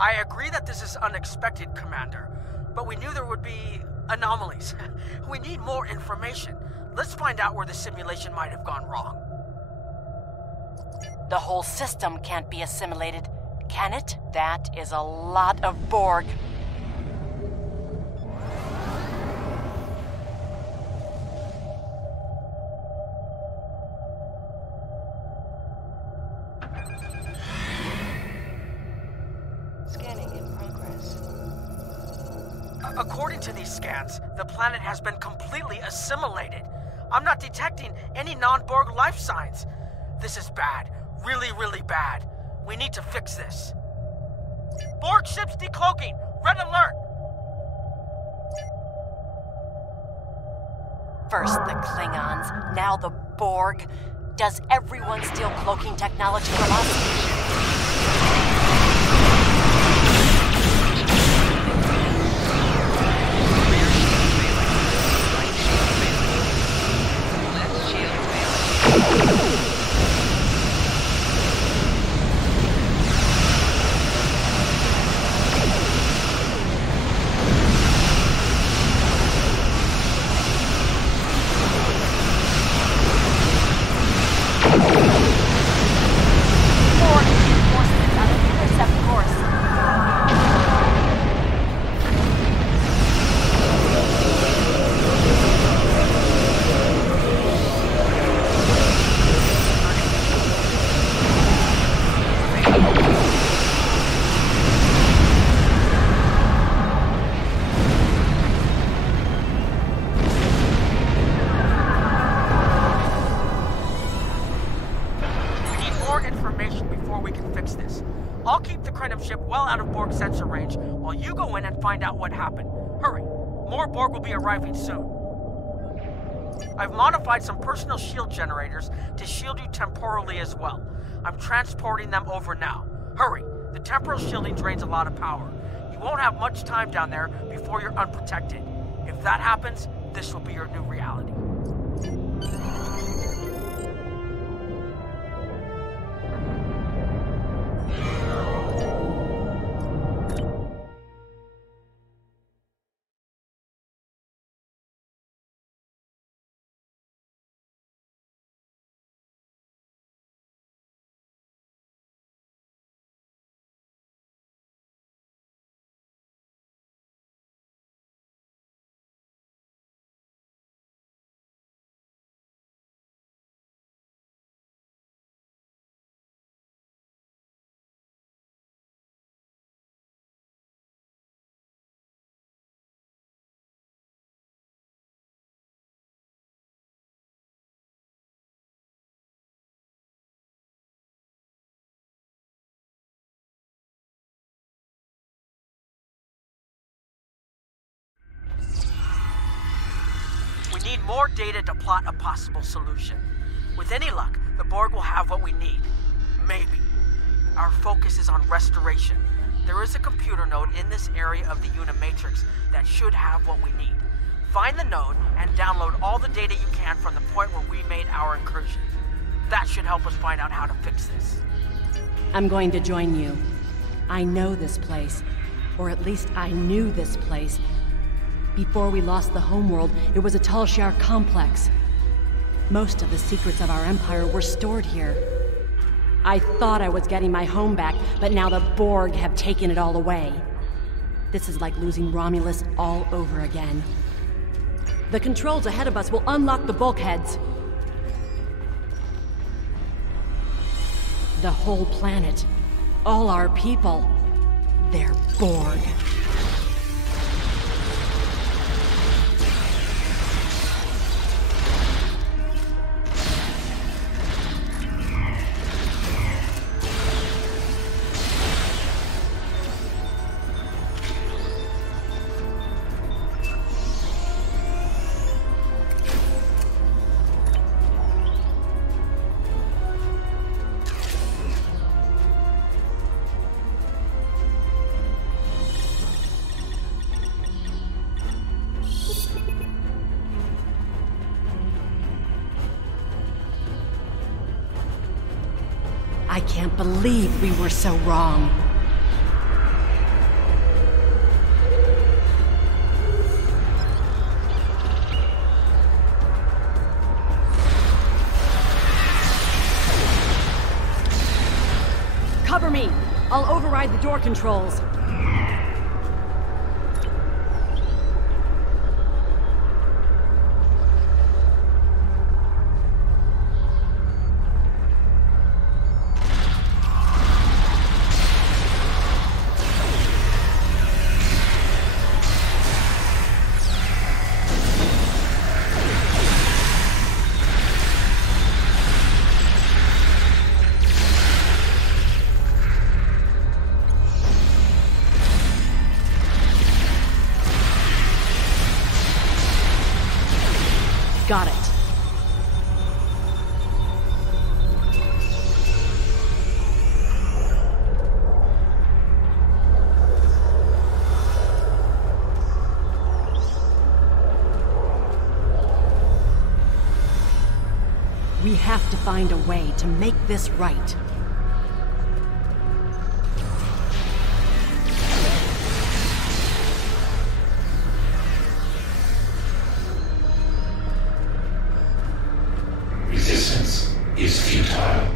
I agree that this is unexpected, Commander, but we knew there would be anomalies. We need more information. Let's find out where the simulation might have gone wrong. The whole system can't be assimilated, can it? That is a lot of Borg. Scanning in progress. According to these scans, the planet has been completely assimilated. I'm not detecting any non-Borg life signs. This is bad. Really, really bad. We need to fix this. Borg ships decloaking! Red alert! First the Klingons, now the Borg. Does everyone steal cloaking technology from us? I'll keep the Krenim ship well out of Borg sensor range while you go in and find out what happened. Hurry. More Borg will be arriving soon. I've modified some personal shield generators to shield you temporally as well. I'm transporting them over now. Hurry! The temporal shielding drains a lot of power. You won't have much time down there before you're unprotected. If that happens, this will be your new reality. We need more data to plot a possible solution. With any luck, the Borg will have what we need. Maybe. Our focus is on restoration. There is a computer node in this area of the Unimatrix that should have what we need. Find the node and download all the data you can from the point where we made our incursion. That should help us find out how to fix this. I'm going to join you. I know this place. Or at least I knew this place. Before we lost the homeworld, it was a Talshar complex. Most of the secrets of our empire were stored here. I thought I was getting my home back, but now the Borg have taken it all away. This is like losing Romulus all over again. The controls ahead of us will unlock the bulkheads. The whole planet, all our people, they're Borg. I can't believe we were so wrong. Cover me! I'll override the door controls. Got it. We have to find a way to make this right. Resistance is futile.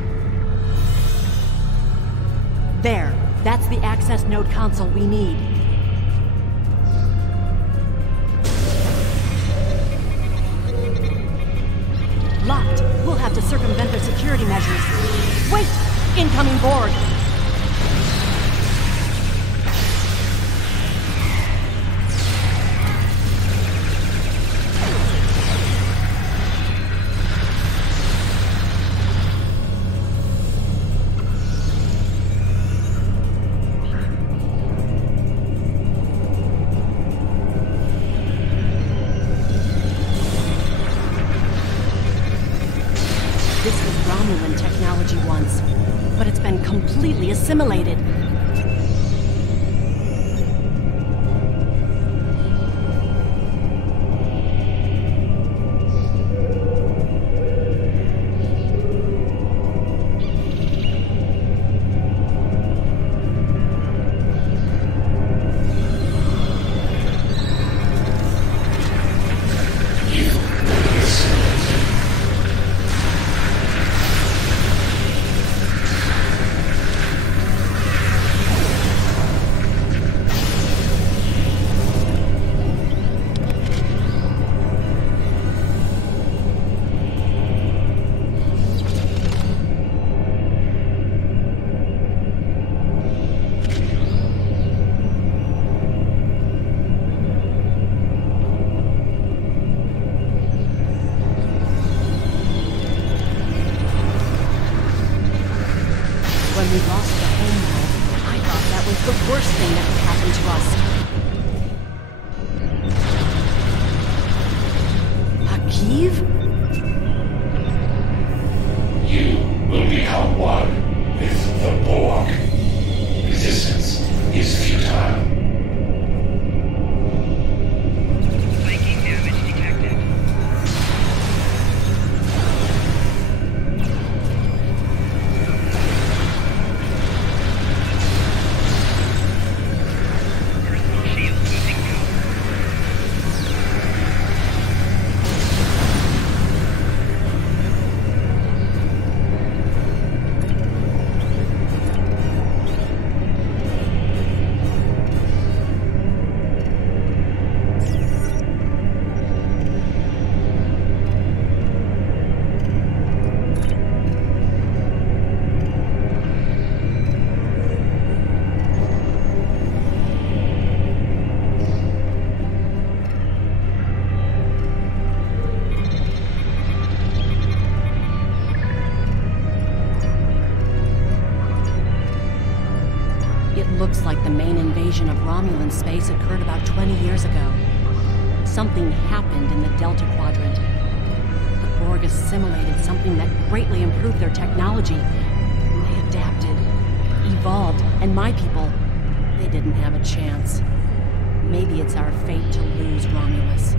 There. That's the access node console we need. Locked. We'll have to circumvent their security measures. Wait! Incoming Borg! Romulan technology once, but it's been completely assimilated. When we lost the homeworld, I thought that was the worst thing that could happen to us. Akiv? You will become one with the Borg. Resistance is futile. Flanking damage detected. Looks like the main invasion of Romulan space occurred about 20 years ago. Something happened in the Delta Quadrant. The Borg assimilated something that greatly improved their technology. They adapted, evolved, and my people, they didn't have a chance. Maybe it's our fate to lose Romulus.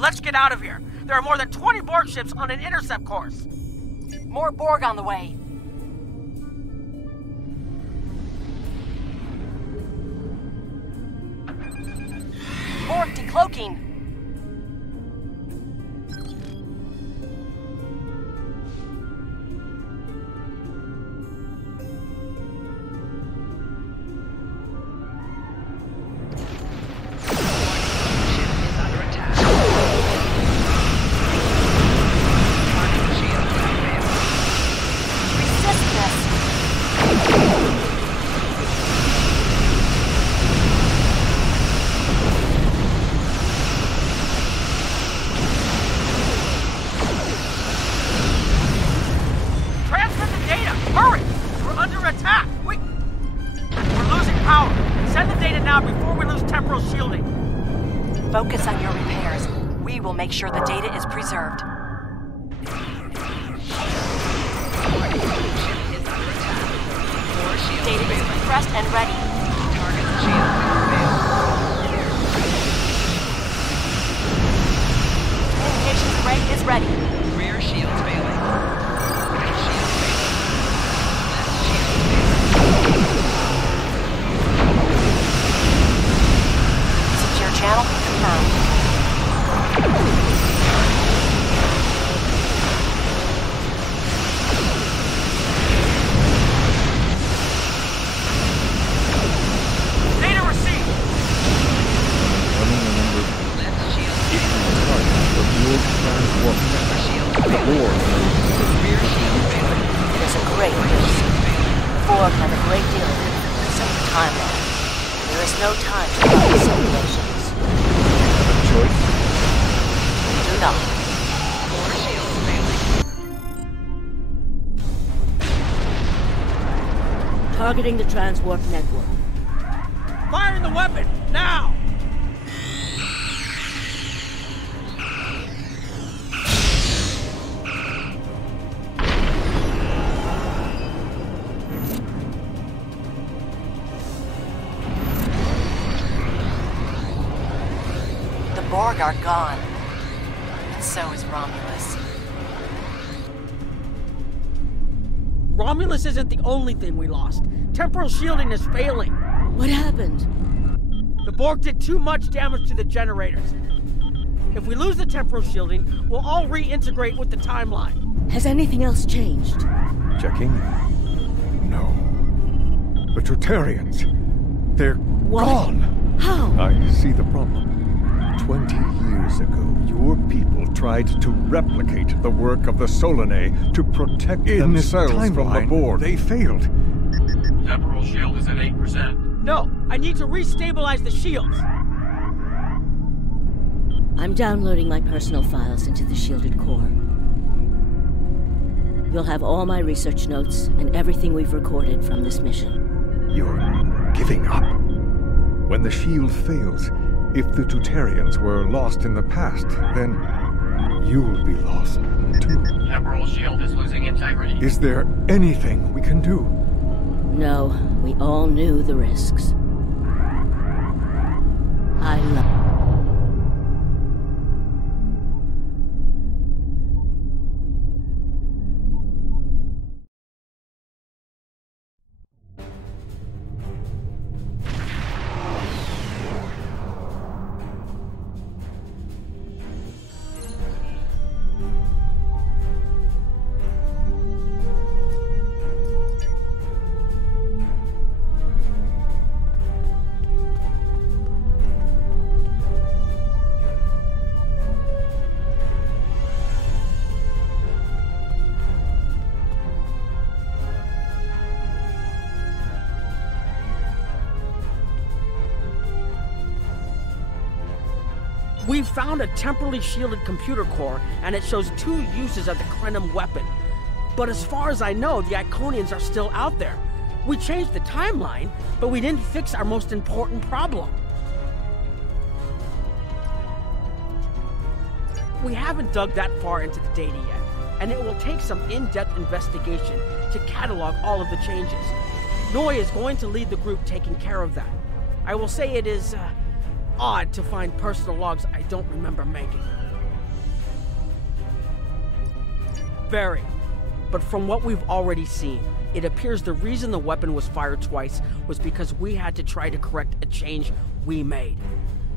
Let's get out of here. There are more than 20 Borg ships on an intercept course. More Borg on the way. Borg decloaking. Focus on your repairs. We will make sure the data is preserved. Data is refreshed and ready. Communications array is ready. Rear shields failing. Secure channel confirmed. Data received. It is a great news. The Borg have a great deal of influence over the timeline. There is no time to stop the simulations. targeting the transwarp network. Fire the weapon, now! The Borg are gone. And so is Romulus. Romulus isn't the only thing we lost. Temporal shielding is failing. What happened? The Borg did too much damage to the generators. If we lose the temporal shielding, we'll all reintegrate with the timeline. Has anything else changed? Checking? No. The Tutarians. They're gone. How? I see the problem. 20 years ago, your people tried to replicate the work of the Solanae to protect themselves from the Borg. They failed. Temporal shield is at 8%. No, I need to restabilize the shields. I'm downloading my personal files into the shielded core. You'll have all my research notes and everything we've recorded from this mission. You're giving up. When the shield fails, if the Tutarians were lost in the past, then you'll be lost too. Temporal shield is losing integrity. Is there anything we can do? No, we all knew the risks. I love... We've found a temporally shielded computer core, and it shows 2 uses of the Krenim weapon. But as far as I know, the Iconians are still out there. We changed the timeline, but we didn't fix our most important problem. We haven't dug that far into the data yet, and it will take some in-depth investigation to catalog all of the changes. Noi is going to lead the group taking care of that. I will say it is, odd to find personal logs I don't remember making. Very. But from what we've already seen, it appears the reason the weapon was fired twice was because we had to try to correct a change we made.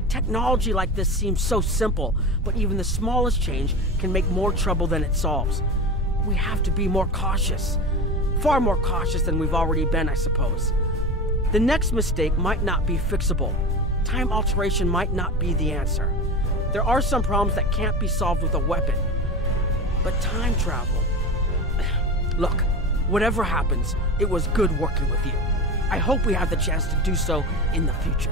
Technology like this seems so simple, but even the smallest change can make more trouble than it solves. We have to be more cautious. Far more cautious than we've already been, I suppose. The next mistake might not be fixable. Time alteration might not be the answer. There are some problems that can't be solved with a weapon. But time travel... Look, whatever happens, it was good working with you. I hope we have the chance to do so in the future.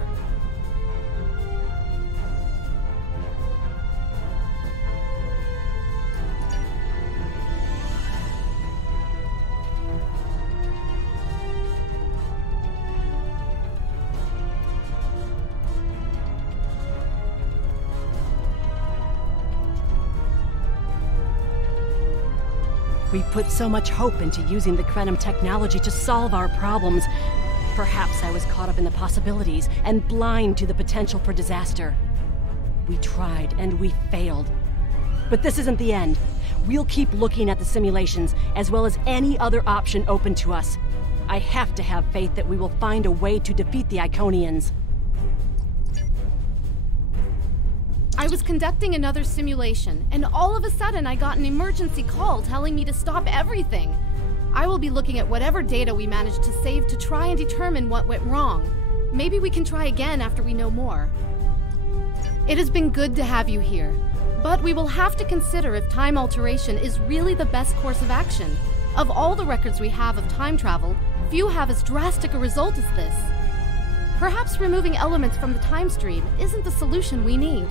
We put so much hope into using the Krenim technology to solve our problems. Perhaps I was caught up in the possibilities and blind to the potential for disaster. We tried and we failed. But this isn't the end. We'll keep looking at the simulations as well as any other option open to us. I have to have faith that we will find a way to defeat the Iconians. I was conducting another simulation, and all of a sudden I got an emergency call telling me to stop everything. I will be looking at whatever data we managed to save to try and determine what went wrong. Maybe we can try again after we know more. It has been good to have you here, but we will have to consider if time alteration is really the best course of action. Of all the records we have of time travel, few have as drastic a result as this. Perhaps removing elements from the time stream isn't the solution we need.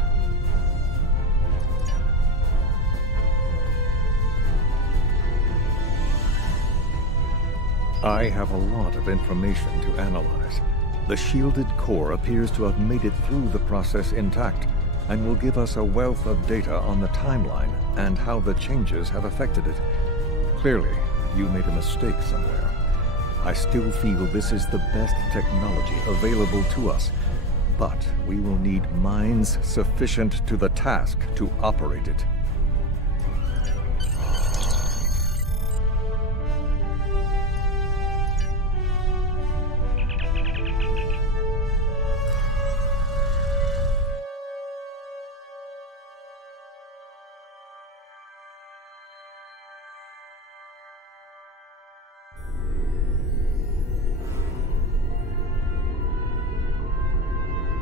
I have a lot of information to analyze. The shielded core appears to have made it through the process intact, and will give us a wealth of data on the timeline and how the changes have affected it. Clearly, you made a mistake somewhere. I still feel this is the best technology available to us, but we will need minds sufficient to the task to operate it.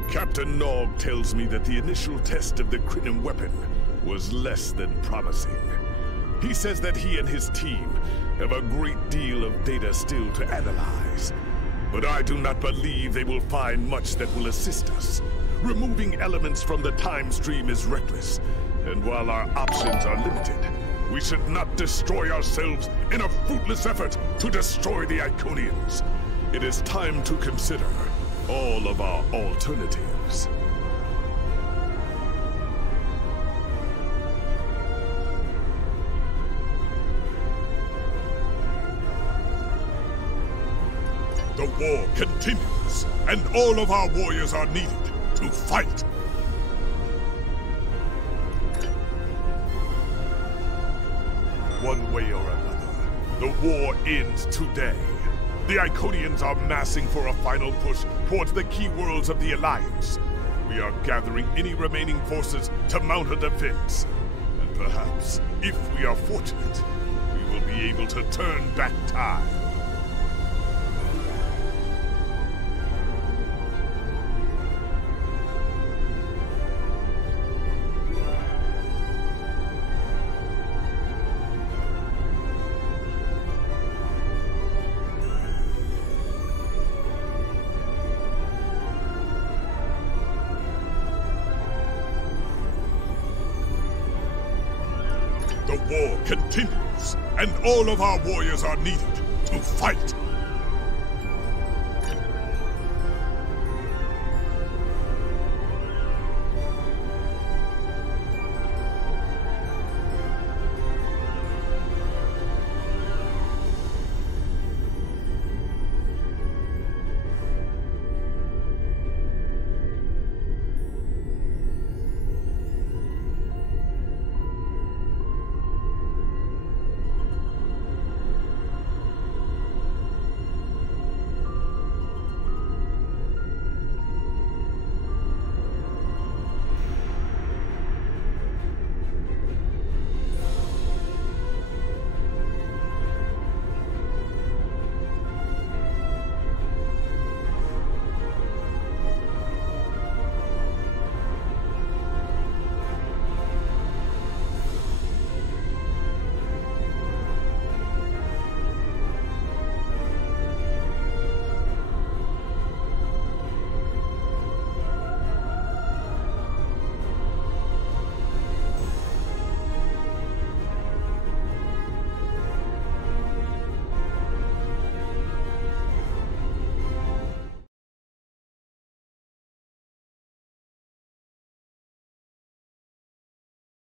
Captain Nog tells me that the initial test of the Krynim weapon was less than promising. He says that he and his team have a great deal of data still to analyze. But I do not believe they will find much that will assist us. Removing elements from the time stream is reckless, and while our options are limited, we should not destroy ourselves in a fruitless effort to destroy the Iconians. It is time to consider all of our alternatives. The war continues, and all of our warriors are needed to fight. One way or another, the war ends today. The Iconians are massing for a final push towards the key worlds of the Alliance. We are gathering any remaining forces to mount a defense. And perhaps, if we are fortunate, we will be able to turn back time. The war continues, and all of our warriors are needed to fight.